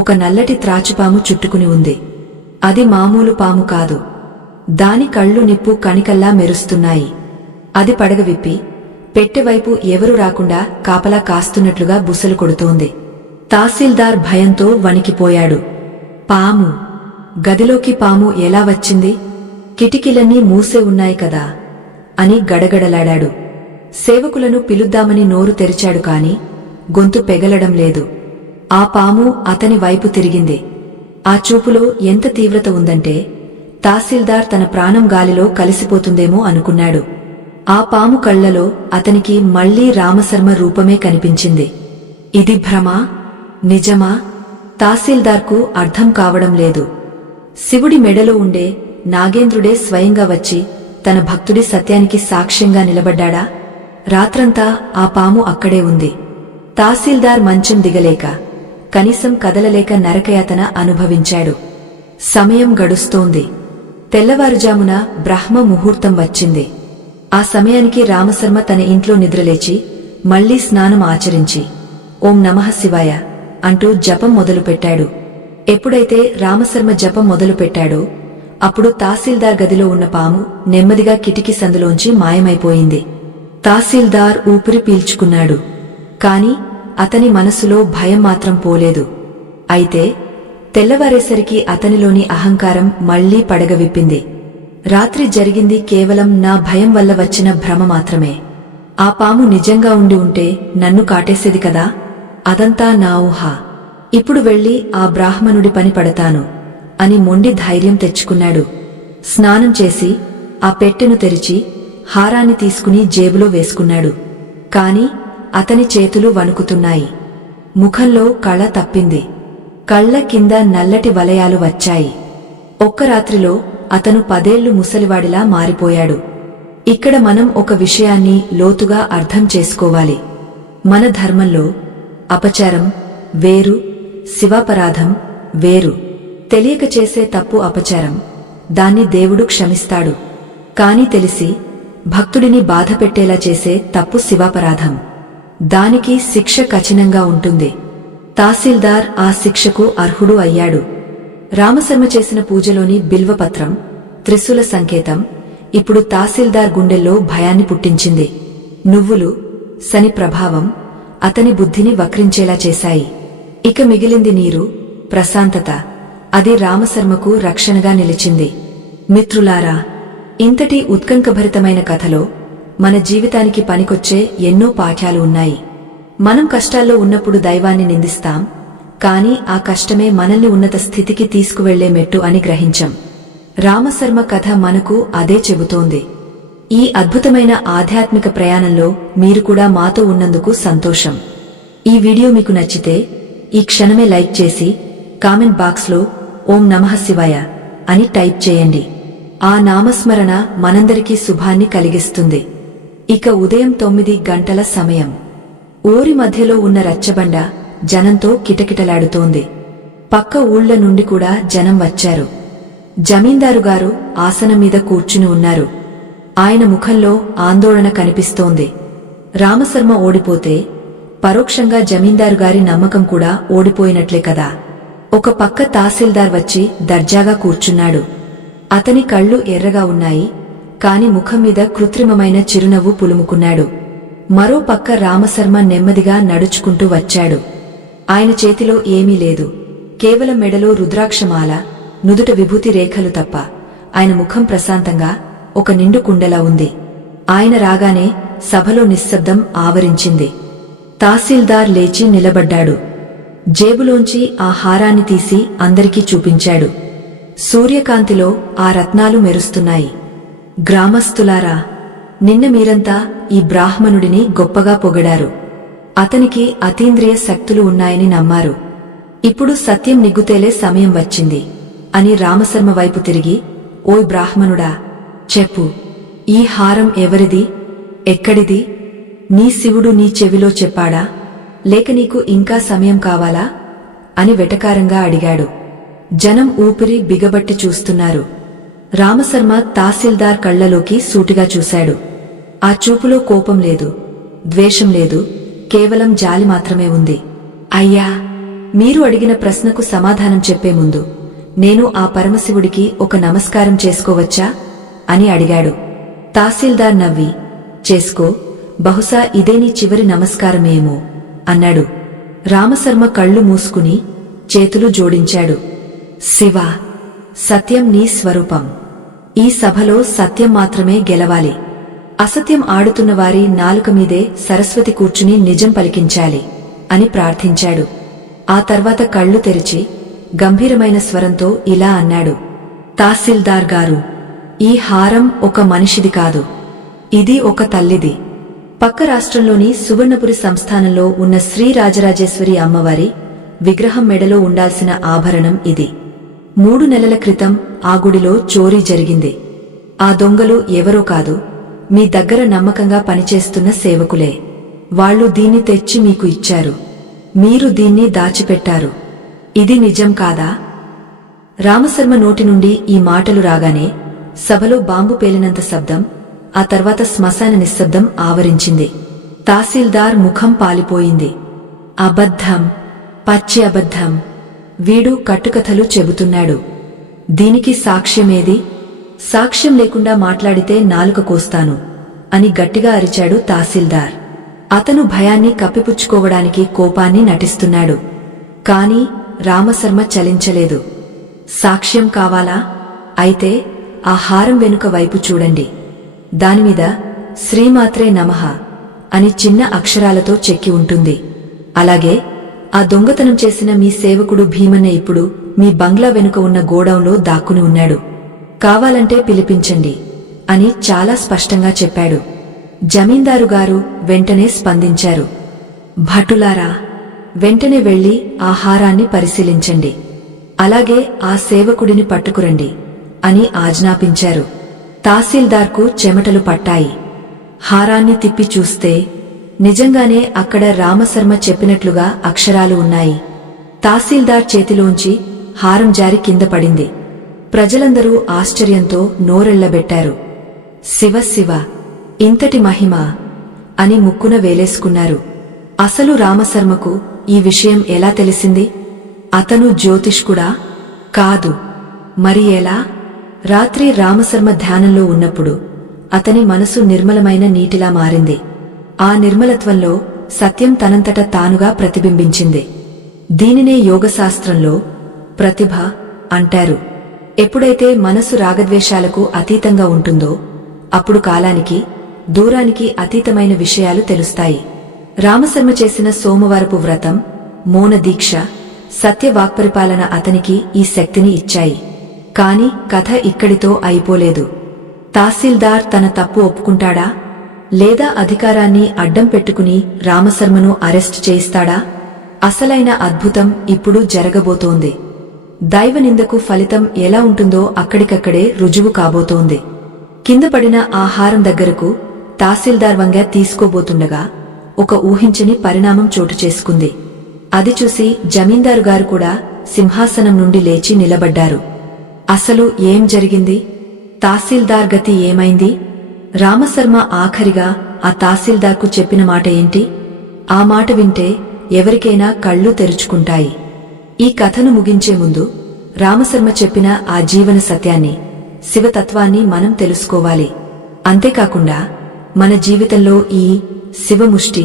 ఒక నల్లటి త్రాచుపాము చుట్టుకుని ఉంది. అది మామూలు పాము కాదు. దాని కళ్ళు నిప్పు కణికల్లా మెరుస్తున్నాయి. అది పడగ విప్పి పెట్టెవైపు ఎవరూ రాకుండా కాపలా కాస్తున్నట్లుగా బుసలు కొడుతోంది. తహసీల్దార్ భయంతో వణికిపోయాడు. పాము! గదిలోకి పాము ఎలా వచ్చింది? కిటికీలన్నీ మూసే ఉన్నాయి కదా అని గడగడలాడాడు. సేవకులను పిలుద్దామని నోరు తెరిచాడు కాని గొంతు పెగలడం లేదు. ఆ పాము అతని వైపు తిరిగింది. ఆ చూపులో ఎంత తీవ్రత ఉందంటే తహసీల్దార్ తన ప్రాణం గాలిలో కలిసిపోతుందేమో అనుకున్నాడు. ఆ పాము కళ్లలో అతనికి మళ్లీ రామశర్మ రూపమే కనిపించింది. ఇది భ్రమా? నిజమా? తహసీల్దార్కు అర్థం కావడం లేదు. శివుడి మెడలో ఉండే నాగేంద్రుడే స్వయంగా వచ్చి తన భక్తుడి సత్యానికి సాక్ష్యంగా నిలబడ్డాడా? రాత్రంతా ఆ పాము అక్కడే ఉంది. తహసీల్దార్ మంచం దిగలేక, కనీసం కదలలేక నరకయాతన అనుభవించాడు. సమయం గడుస్తోంది. తెల్లవారుజామున బ్రహ్మ ముహూర్తం వచ్చింది. ఆ సమయానికి రామశర్మ తన ఇంట్లో నిద్రలేచి మళ్లీ స్నానం ఆచరించి ఓం నమః శివాయ అంటూ జపం మొదలుపెట్టాడు. ఎప్పుడైతే రామశర్మ జపం మొదలుపెట్టాడో అప్పుడు తహసీల్దార్ గదిలో ఉన్న పాము నెమ్మదిగా కిటికీ సందులోంచి మాయమైపోయింది. తహసీల్దార్ ఊపిరి పీల్చుకున్నాడు. కాని అతని మనసులో భయం మాత్రం పోలేదు. అయితే తెల్లవారేసరికి అతనిలోని అహంకారం మళ్లీ పడగవిప్పింది. రాత్రి జరిగింది కేవలం నా భయం వల్ల వచ్చిన భ్రమ మాత్రమే. ఆ పాము నిజంగా ఉండి ఉంటే నన్ను కాటేసేది కదా. అదంతా నా ఊహ. ఇప్పుడు వెళ్లి ఆ బ్రాహ్మణుడి పని పడతాను అని మొండి ధైర్యం తెచ్చుకున్నాడు. స్నానం చేసి ఆ పెట్టెను తెరిచి హారాన్ని తీసుకుని జేబులో వేసుకున్నాడు. కాని అతని చేతులు వణుకుతున్నాయి. ముఖంలో కళ తప్పింది. కళ్ల కింద నల్లటి వలయాలు వచ్చాయి. ఒక్క రాత్రిలో అతను 10 ఏళ్లు ముసలివాడిలా మారిపోయాడు. ఇక్కడ మనం ఒక విషయాన్ని లోతుగా అర్థం చేసుకోవాలి. మన ధర్మంలో అపచారం వేరు, శివాపరాధం వేరు. తెలియక చేసే తప్పు అపచారం, దాన్ని దేవుడు క్షమిస్తాడు. కాని తెలిసి భక్తుడిని బాధపెట్టేలా చేసే తప్పు శివాపరాధం. దానికి శిక్ష కఠినంగా ఉంటుంది. తహసీల్దార్ ఆ శిక్షకు అర్హుడు అయ్యాడు. రామశర్మ చేసిన పూజలోని బిల్వపత్రం, త్రిశూల సంకేతం ఇప్పుడు తహసీల్దార్ గుండెల్లో భయాన్ని పుట్టించింది. నువ్వులు, శని ప్రభావం అతని బుద్ధిని వక్రించేలా చేశాయి. ఇక మిగిలింది నీరు, ప్రశాంతత. అది రామశర్మకు రక్షణగా నిలిచింది. మిత్రులారా, ఇంతటి ఉత్కంఠభరితమైన కథలో మన జీవితానికి పనికొచ్చే ఎన్నో పాఠాలు ఉన్నాయి. మనం కష్టాల్లో ఉన్నప్పుడు దైవాన్ని నిందిస్తాం, కాని ఆ కష్టమే మనల్ని ఉన్నత స్థితికి తీసుకువెళ్లే మెట్టు అని గ్రహించం. రామశర్మ కథ మనకు అదే చెబుతోంది. ఈ అద్భుతమైన ఆధ్యాత్మిక ప్రయాణంలో మీరు కూడా మాతో ఉన్నందుకు సంతోషం. ఈ వీడియో మీకు నచ్చితే ఈ క్షణమే లైక్ చేసి కామెంట్ బాక్స్లో ఓం నమః శివాయ అని టైప్ చేయండి. ఆ నామస్మరణ మనందరికీ శుభాన్ని కలిగిస్తుంది. ఇక ఉదయం 9 గంటల సమయం. ఊరి మధ్యలో ఉన్న రచ్చబండ జనంతో కిటకిటలాడుతోంది. పక్క ఊళ్ల నుండి కూడా జనం వచ్చారు. జమీందారుగారు ఆసనం మీద కూర్చుని ఉన్నారు. ఆయన ముఖంలో ఆందోళన కనిపిస్తోంది. రామశర్మ ఓడిపోతే పరోక్షంగా జమీందారుగారి నమ్మకం కూడా ఓడిపోయినట్లే కదా. ఒక పక్క తహసీల్దార్ వచ్చి దర్జాగా కూర్చున్నాడు. అతని కళ్ళు ఎర్రగా ఉన్నాయి, కాని ముఖం మీద కృత్రిమమైన చిరునవ్వు పులుముకున్నాడు. మరో పక్క రామశర్మ నెమ్మదిగా నడుచుకుంటూ వచ్చాడు. ఆయన చేతిలో ఏమీ లేదు, కేవలం మెడలో రుద్రాక్షమాల, నుదుట విభూతి రేఖలు తప్ప. ఆయన ముఖం ప్రశాంతంగా ఒక నిండు కుండలా ఉంది. ఆయన రాగానే సభలో నిశ్శబ్దం ఆవరించింది. తహసీల్దార్ లేచి నిలబడ్డాడు. జేబులోంచి ఆ హారాన్ని తీసి అందరికీ చూపించాడు. సూర్యకాంతిలో ఆ రత్నాలు మెరుస్తున్నాయి. గ్రామస్తులారా, నిన్న మీరంతా ఈ బ్రాహ్మణుడిని గొప్పగా పొగడారు. అతనికి అతీంద్రియ శక్తులు ఉన్నాయని నమ్మారు. ఇప్పుడు సత్యం నిగ్గుతేలే సమయం వచ్చింది అని రామశర్మ వైపు తిరిగి, ఓయ్ బ్రాహ్మణుడా, చెప్పు, ఈ హారం ఎవరిది? ఎక్కడిది? నీ శివుడు నీ చెవిలో చెప్పాడా, లేక నీకు ఇంకా సమయం కావాలా అని వెటకారంగా అడిగాడు. జనం ఊపిరి బిగబట్టి చూస్తున్నారు. రామశర్మ తహసీల్దార్ కళ్లలోకి సూటిగా చూశాడు. ఆ చూపులో కోపం లేదు, ద్వేషం లేదు, కేవలం జాలి మాత్రమే ఉంది. అయ్యా, మీరు అడిగిన ప్రశ్నకు సమాధానం చెప్పే ముందు నేను ఆ పరమశివుడికి ఒక నమస్కారం చేసుకోవచ్చా అని అడిగాడు. తహసీల్దార్ నవ్వి, చేసుకో, బహుశా ఇదే నీ చివరి నమస్కారమేమో అన్నాడు. రామశర్మ కళ్ళు మూసుకుని చేతులు జోడించాడు. శివ, సత్యం నీ స్వరూపం. ఈ సభలో సత్యం మాత్రమే గెలవాలి. అసత్యం ఆడుతున్న వారి నాలుక మీదే సరస్వతి కూర్చుని నిజం పలికించాలి అని ప్రార్థించాడు. ఆ తర్వాత కళ్ళు తెరిచి గంభీరమైన స్వరంతో ఇలా అన్నాడు. తహసీల్దార్ గారు, ఈ హారం ఒక మనిషిది కాదు, ఇది ఒక తల్లిది. పక్క రాష్ట్రంలోని సువర్ణపురి సంస్థానంలో ఉన్న శ్రీ రాజరాజేశ్వరి అమ్మవారి విగ్రహం మెడలో ఉండాల్సిన ఆభరణం ఇది. 3 నెలల క్రితం ఆ గుడిలో చోరీ జరిగింది. ఆ దొంగలు ఎవరో కాదు, మీ దగ్గర నమ్మకంగా పనిచేస్తున్న సేవకులే. వాళ్లు దీన్ని తెచ్చి మీకు ఇచ్చారు. మీరు దీన్ని దాచిపెట్టారు. ఇది నిజం కాదా? రామశర్మ నోటి నుండి ఈ మాటలు రాగానే సభలో బాంబు పేలినంత శబ్దం, ఆ తర్వాత శ్మశాన నిశ్శబ్దం ఆవరించింది. తహసీల్దార్ ముఖం పాలిపోయింది. అబద్ధం, పచ్చి అబద్ధం. వీడు కట్టుకథలు చెబుతున్నాడు. దీనికి సాక్ష్యమేది? సాక్ష్యం లేకుండా మాట్లాడితే నాలుక కోస్తాను అని గట్టిగా అరిచాడు తహసీల్దార్. అతను భయాన్ని కప్పిపుచ్చుకోవడానికి కోపాన్ని నటిస్తున్నాడు. కాని రామశర్మ చలించలేదు. సాక్ష్యం కావాలా? అయితే ఆ హారం వెనుక వైపు చూడండి. దానిమీద శ్రీమాత్రే నమః అని చిన్న అక్షరాలతో చెక్కి ఉంటుంది. అలాగే ఆ దొంగతనం చేసిన మీ సేవకుడు భీమన్న ఇప్పుడు మీ బంగ్లా వెనుక ఉన్న గోడౌన్లో దాక్కుని ఉన్నాడు. కావాలంటే పిలిపించండి అని చాలా స్పష్టంగా చెప్పాడు. జమీందారు గారు వెంటనే స్పందించారు. భటులారా, వెంటనే వెళ్లి ఆ హారాన్ని పరిశీలించండి. అలాగే ఆ సేవకుడిని పట్టుకురండి అని ఆజ్ఞాపించారు. తహసీల్దార్కు చెమటలు పట్టాయి. హారాన్ని తిప్పి చూస్తే నిజంగానే అక్కడ రామశర్మ చెప్పినట్లుగా అక్షరాలు ఉన్నాయి. తహసీల్దార్ చేతిలోంచి హారం జారి కింద పడింది. ప్రజలందరూ ఆశ్చర్యంతో నోరెళ్లబెట్టారు. శివ శివ, ఇంతటి మహిమ అని ముక్కున వేలేసుకున్నారు. అసలు రామశర్మకు ఈ విషయం ఎలా తెలిసింది? అతను జ్యోతిష్కుడా? కాదు. మరి ఎలా? రాత్రి రామశర్మ ధ్యానంలో ఉన్నప్పుడు అతని మనసు నిర్మలమైన నీటిలా మారింది. ఆ నిర్మలత్వంలో సత్యం తనంతట తానుగా ప్రతిబింబించింది. దీనినే యోగశాస్త్రంలో ప్రతిభ అంటారు. ఎప్పుడైతే మనసు రాగద్వేషాలకు అతీతంగా ఉంటుందో అప్పుడు కాలానికి, దూరానికి అతీతమైన విషయాలు తెలుస్తాయి. రామశర్మ చేసిన సోమవారపు వ్రతం, మౌన దీక్ష, సత్య వాక్పరిపాలన అతనికి ఈ శక్తిని ఇచ్చాయి. కాని కథ ఇక్కడితో అయిపోలేదు. తహసీల్దార్ తన తప్పు ఒప్పుకుంటాడా? లేదా అధికారాన్ని అడ్డం పెట్టుకుని రామశర్మను అరెస్టు చేయిస్తాడా? అసలైన అద్భుతం ఇప్పుడు జరగబోతోంది. దైవనిందకు ఫలితం ఎలా ఉంటుందో అక్కడికక్కడే రుజువు కాబోతోంది. కింద పడిన ఆ హారం దగ్గరకు తహసీల్దార్ వంగ తీసుకోబోతుండగా ఒక ఊహించని పరిణామం చోటు చేసుకుంది. అది చూసి జమీందారు గారు కూడా సింహాసనం నుండి లేచి నిలబడ్డారు. అసలు ఏం జరిగింది? తహసీల్దార్ గతి ఏమైంది? రామశర్మ ఆఖరిగా ఆ తహసీల్దార్కు చెప్పిన మాట ఏంటి? ఆ మాట వింటే ఎవరికైనా కళ్ళు తెరుచుకుంటాయి. ఈ కథను ముగించే ముందు రామశర్మ చెప్పిన ఆ జీవన సత్యాన్ని, శివతత్వాన్ని మనం తెలుసుకోవాలి. అంతేకాకుండా మన జీవితంలో ఈ శివముష్టి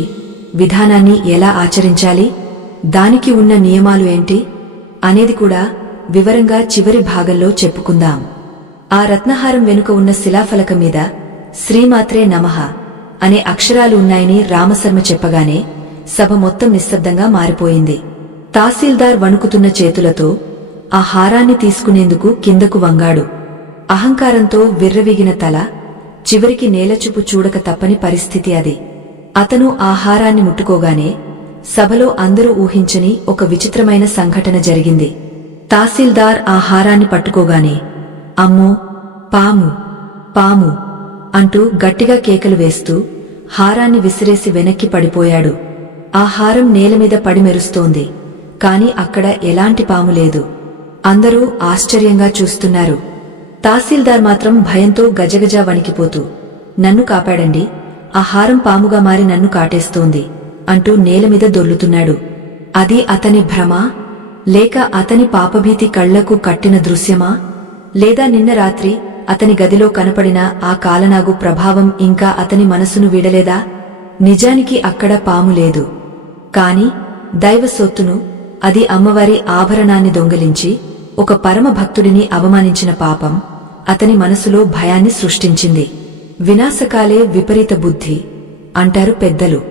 విధానాన్ని ఎలా ఆచరించాలి, దానికి ఉన్న నియమాలు ఏంటి అనేది కూడా వివరంగా చివరి భాగంలో చెప్పుకుందాం. ఆ రత్నహారం వెనుక ఉన్న శిలాఫలకం మీద శ్రీమాత్రే నమః అనే అక్షరాలు ఉన్నాయని రామశర్మ చెప్పగానే సభ మొత్తం నిశ్శబ్దంగా మారిపోయింది. తహసీల్దార్ వణుకుతున్న చేతులతో ఆ హారాన్ని తీసుకునేందుకు కిందకు వంగాడు. అహంకారంతో విర్రవీగిన తల చివరికి నేలచూపు చూడక తప్పని పరిస్థితి అది. అతను ఆ హారాన్ని ముట్టుకోగానే సభలో అందరూ ఊహించని ఒక విచిత్రమైన సంఘటన జరిగింది. తహసీల్దార్ ఆ హారాన్ని పట్టుకోగానే అమ్మో, పాము, పాము అంటూ గట్టిగా కేకలు వేస్తూ హారాన్ని విసిరేసి వెనక్కి పడిపోయాడు. ఆ హారం నేలమీద పడి మెరుస్తోంది. కాని అక్కడ ఎలాంటి పాము లేదు. అందరూ ఆశ్చర్యంగా చూస్తున్నారు. తహసీల్దార్ మాత్రం భయంతో గజగజ వణికిపోతూ, నన్ను కాపాడండి, ఆ హారం పాముగా మారి నన్ను కాటేస్తోంది అంటూ నేలమీద దొర్లుతున్నాడు. అది అతని భ్రమా? లేక అతని పాపభీతి కళ్లకు కట్టిన దృశ్యమా? లేదా నిన్న రాత్రి అతని గదిలో కనపడిన ఆ కాలనాగు ప్రభావం ఇంకా అతని మనసును వీడలేదా? నిజానికి అక్కడ పాము లేదు. కాని దైవ సొత్తును, అది అమ్మవారి ఆభరణాన్ని దొంగిలించి ఒక పరమ భక్తుడిని అవమానించిన పాపం అతని మనసులో భయాన్ని సృష్టించింది. వినాశకాలే విపరీత బుద్ధి అంటారు పెద్దలు.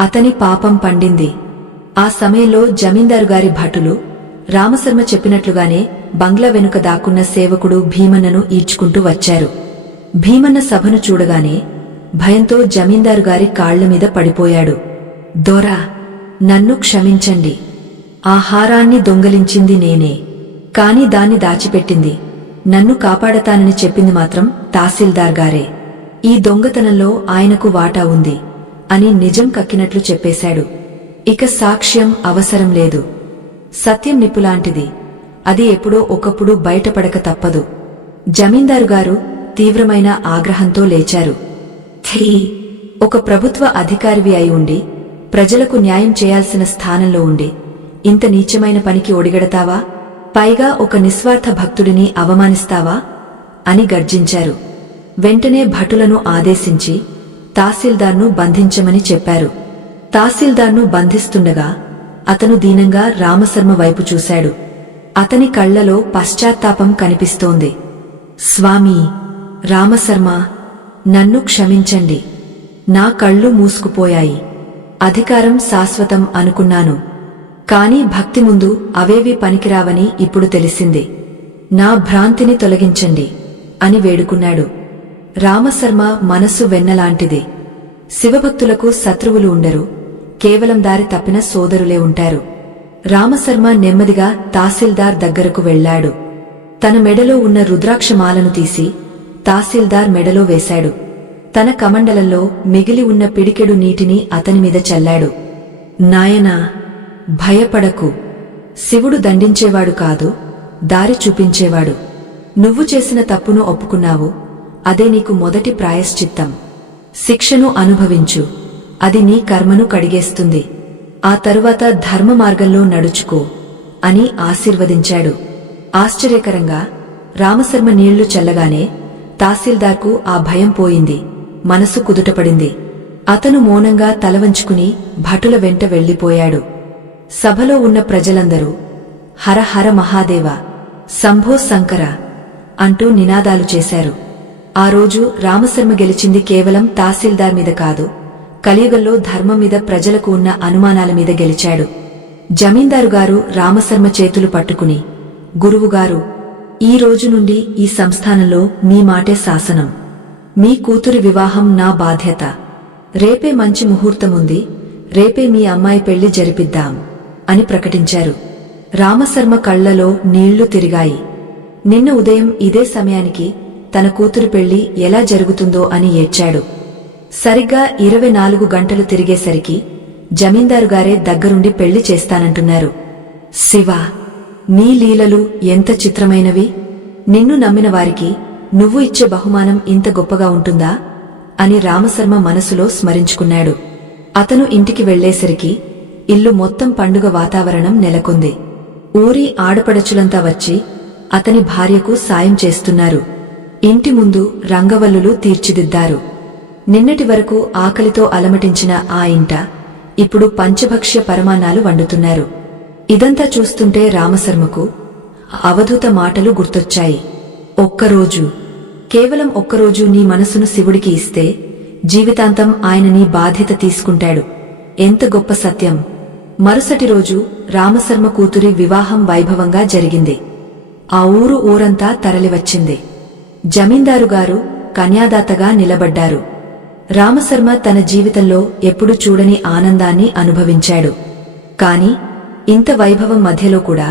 అతని పాపం పండింది. ఆ సమయంలో జమీందారుగారి భటులు రామశర్మ చెప్పినట్లుగానే బంగ్లా వెనుక దాక్కున్న సేవకుడు భీమన్నను ఈడ్చుకుంటూ వచ్చారు. భీమన్న సభను చూడగానే భయంతో జమీందారుగారి కాళ్లమీద పడిపోయాడు. దొరా, నన్ను క్షమించండి. ఆ హారాన్ని దొంగలించింది నేనే. కాని దాన్ని దాచిపెట్టింది, నన్ను కాపాడతానని చెప్పింది మాత్రం తహసీల్దార్ గారే. ఈ దొంగతనంలో ఆయనకు వాటా ఉంది అని నిజం కక్కినట్లు చెప్పేశాడు. ఇక సాక్ష్యం అవసరం లేదు. సత్యం నిప్పులాంటిది. అది ఎప్పుడో ఒకప్పుడు బయటపడక తప్పదు. జమీందారుగారు తీవ్రమైన ఆగ్రహంతో లేచారు. థీ, ఒక ప్రభుత్వ అధికారివి అయి ఉండి ప్రజలకు న్యాయం చేయాల్సిన స్థానంలో ఉండి ఇంత నీచమైన పనికి ఒడిగడతావా? పైగా ఒక నిస్వార్థ భక్తుడిని అవమానిస్తావా అని గర్జించారు. వెంటనే భటులను ఆదేశించి తహసీల్దార్ను బంధించమని చెప్పారు. తహసీల్దార్ను బంధిస్తుండగా అతను దీనంగా రామశర్మ వైపు చూశాడు. అతని కళ్లలో పశ్చాత్తాపం కనిపిస్తోంది. స్వామీ రామశర్మ, నన్ను క్షమించండి. నా కళ్ళు మూసుకుపోయాయి. అధికారం శాశ్వతం అనుకున్నాను. కాని భక్తి ముందు అవేవీ పనికిరావని ఇప్పుడు తెలిసింది. నా భ్రాంతిని తొలగించండి అని వేడుకున్నాడు. రామశర్మ మనస్సు వెన్నలాంటిది. శివభక్తులకు శత్రువులు ఉండరు, కేవలం దారి తప్పిన సోదరులే ఉంటారు. రామశర్మ నెమ్మదిగా తహసీల్దార్ దగ్గరకు వెళ్లాడు. తన మెడలో ఉన్న రుద్రాక్షమాలను తీసి తహసీల్దార్ మెడలో వేశాడు. తన కమండలంలో మిగిలి ఉన్న పిడికెడు నీటిని అతనిమీద చల్లాడు. నాయనా, భయపడకు. శివుడు దండించేవాడు కాదు, దారి చూపించేవాడు. నువ్వు చేసిన తప్పును ఒప్పుకున్నావు, అదే నీకు మొదటి ప్రాయశ్చిత్తం. శిక్షను అనుభవించు, అది నీ కర్మను కడిగేస్తుంది. ఆ తరువాత ధర్మ మార్గంలో నడుచుకో అని ఆశీర్వదించాడు. ఆశ్చర్యకరంగా రామశర్మ నీళ్లు చల్లగానే తహసీల్దార్కు ఆ భయం పోయింది. మనసు కుదుటపడింది. అతను మౌనంగా తలవంచుకుని భటుల వెంట వెళ్లిపోయాడు. సభలో ఉన్న ప్రజలందరూ హర హర మహాదేవ, శంభో శంకర అంటూ నినాదాలు చేశారు. ఆ రోజు రామశర్మ గెలిచింది కేవలం తహసీల్దార్ మీద కాదు, కలియుగంలో ధర్మం మీద ప్రజలకు ఉన్న అనుమానాల మీద గెలిచాడు. జమీందారుగారు రామశర్మ చేతులు పట్టుకుని, గురువుగారు, ఈ రోజు నుండి ఈ సంస్థానంలో మీ మాటే శాసనం. మీ కూతురి వివాహం నా బాధ్యత. రేపే మంచి ముహూర్తముంది, రేపే మీ అమ్మాయి పెళ్లి జరిపిద్దాం అని ప్రకటించారు. రామశర్మ కళ్లలో నీళ్లు తిరిగాయి. నిన్న ఉదయం ఇదే సమయానికి తన కూతురి పెళ్లి ఎలా జరుగుతుందో అని ఏడ్చాడు. సరిగ్గా 24 గంటలు తిరిగేసరికి జమీందారుగారే దగ్గరుండి పెళ్లి చేస్తానంటున్నారు. శివ, నీ లీలలు ఎంత చిత్రమైనవి! నిన్ను నమ్మిన వారికి నువ్వు ఇచ్చే బహుమానం ఇంత గొప్పగా ఉంటుందా అని రామశర్మ మనసులో స్మరించుకున్నాడు. అతను ఇంటికి వెళ్లేసరికి ఇల్లు మొత్తం పండుగ వాతావరణం నెలకొంది. ఊరి ఆడపడచులంతా వచ్చి అతని భార్యకు సాయం చేస్తున్నారు. ఇంటి ముందు రంగవల్లులు తీర్చిదిద్దారు. నిన్నటి వరకు ఆకలితో అలమటించిన ఆ ఇంట ఇప్పుడు పంచభక్ష్య పరమాన్నాలు వండుతున్నారు. ఇదంతా చూస్తుంటే రామశర్మకు అవధూత మాటలు గుర్తొచ్చాయి. ఒక్కరోజు, కేవలం ఒక్కరోజు నీ మనసును శివుడికి ఇస్తే జీవితాంతం ఆయన నీ బాధ్యత తీసుకుంటాడు. ఎంత గొప్ప సత్యం! మరుసటి రోజు రామశర్మ కూతురి వివాహం వైభవంగా జరిగింది. ఆ ఊరంతా తరలివచ్చింది. జమీందారుగారు కన్యాదాతగా నిలబడ్డారు. రామశర్మ తన జీవితంలో ఎప్పుడు చూడని ఆనందాన్ని అనుభవించాడు. కాని ఇంత వైభవం మధ్యలో కూడా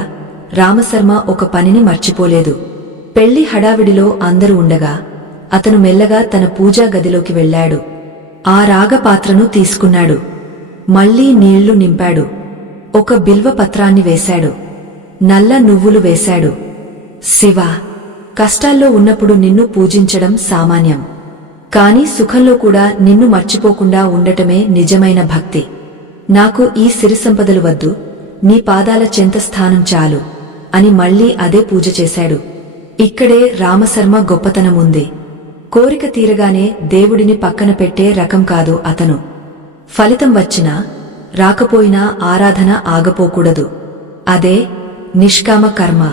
రామశర్మ ఒక పనిని మర్చిపోలేదు. పెళ్లి హడావిడిలో అందరూ ఉండగా అతను మెల్లగా తన పూజా గదిలోకి వెళ్లాడు. ఆ రాగపాత్రను తీసుకున్నాడు. మళ్లీ నీళ్లు నింపాడు. ఒక బిల్వ పత్రాన్ని వేశాడు. నల్ల నువ్వులు వేశాడు. శివ, కష్టాల్లో ఉన్నప్పుడు నిన్ను పూజించడం సామాన్యం. కాని సుఖంలో కూడా నిన్ను మర్చిపోకుండా ఉండటమే నిజమైన భక్తి. నాకు ఈ సిరి సంపదలు వద్దు, నీ పాదాల చెంత స్థానం చాలు అని మళ్లీ అదే పూజ చేశాడు. ఇక్కడే రామశర్మ గొప్పతనముంది. కోరిక తీరగానే దేవుడిని పక్కన పెట్టే రకం కాదు అతను. ఫలితం వచ్చినా రాకపోయినా ఆరాధన ఆగపోకూడదు. అదే నిష్కామ కర్మ.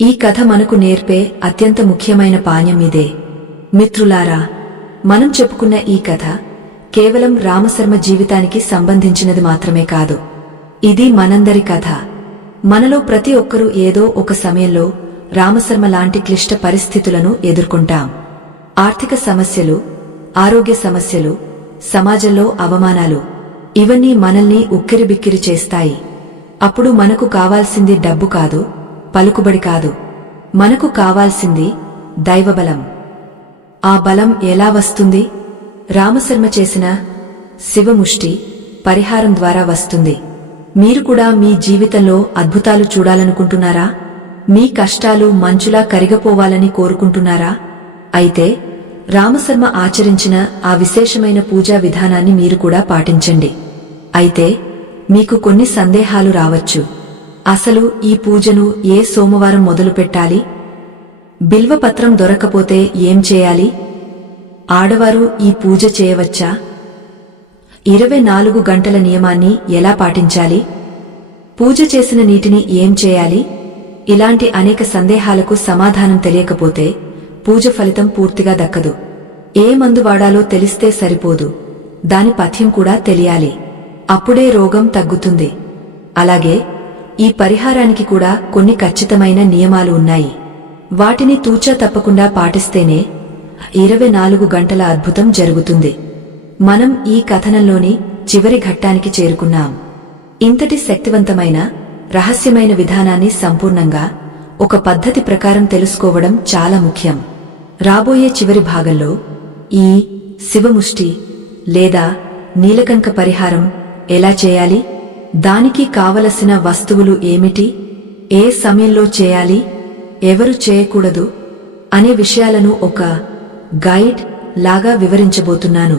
ఈ కథ మనకు నేర్పే అత్యంత ముఖ్యమైన పాఠం ఇదే. మిత్రులారా, మనం చెప్పుకున్న ఈ కథ కేవలం రామశర్మ జీవితానికి సంబంధించినది మాత్రమే కాదు. ఇది మనందరి కథ. మనలో ప్రతి ఒక్కరూ ఏదో ఒక సమయంలో రామశర్మ లాంటి క్లిష్ట పరిస్థితులను ఎదుర్కొంటాం. ఆర్థిక సమస్యలు, ఆరోగ్య సమస్యలు, సమాజంలో అవమానాలు, ఇవన్నీ మనల్ని ఉక్కిరిబిక్కిరి చేస్తాయి. అప్పుడు మనకు కావాల్సింది డబ్బు కాదు, పలుకుబడి కాదు. మనకు కావాల్సింది దైవబలం. ఆ బలం ఎలా వస్తుంది? రామశర్మ చేసిన శివముష్టి పరిహారం ద్వారా వస్తుంది. మీరు కూడా మీ జీవితంలో అద్భుతాలు చూడాలనుకుంటున్నారా? మీ కష్టాలు మంచులా కరిగిపోవాలని కోరుకుంటున్నారా? అయితే రామశర్మ ఆచరించిన ఆ విశేషమైన పూజా విధానాన్ని మీరు కూడా పాటించండి. అయితే మీకు కొన్ని సందేహాలు రావచ్చు. అసలు ఈ పూజను ఏ సోమవారం మొదలు పెట్టాలి? బిల్వపత్రం దొరకపోతే ఏం చేయాలి? ఆడవారు ఈ పూజ చేయవచ్చా? 24 గంటల నియమాన్ని ఎలా పాటించాలి? పూజ చేసిన నీటిని ఏం చేయాలి? ఇలాంటి అనేక సందేహాలకు సమాధానం తెలియకపోతే పూజ ఫలితం పూర్తిగా దక్కదు. ఏ మందు వాడాలో తెలిస్తే సరిపోదు, దాని పథ్యం కూడా తెలియాలి. అప్పుడే రోగం తగ్గుతుంది. అలాగే ఈ పరిహారానికి కూడా కొన్ని ఖచ్చితమైన నియమాలు ఉన్నాయి. వాటిని తూచా తప్పకుండా పాటిస్తేనే 24 గంటల అద్భుతం జరుగుతుంది. మనం ఈ కథనంలోని చివరి ఘట్టానికి చేరుకున్నాం. ఇంతటి శక్తివంతమైన రహస్యమైన విధానాన్ని సంపూర్ణంగా ఒక పద్ధతి ప్రకారం తెలుసుకోవడం చాలా ముఖ్యం. రాబోయే చివరి భాగంలో ఈ శివముష్టి లేదా నీలకంక పరిహారం ఎలా చేయాలి, దానికి కావలసిన వస్తువులు ఏమిటి, ఏ సమయంలో చేయాలి, ఎవరు చేయకూడదు అనే విషయాలను ఒక గైడ్ లాగా వివరించబోతున్నాను.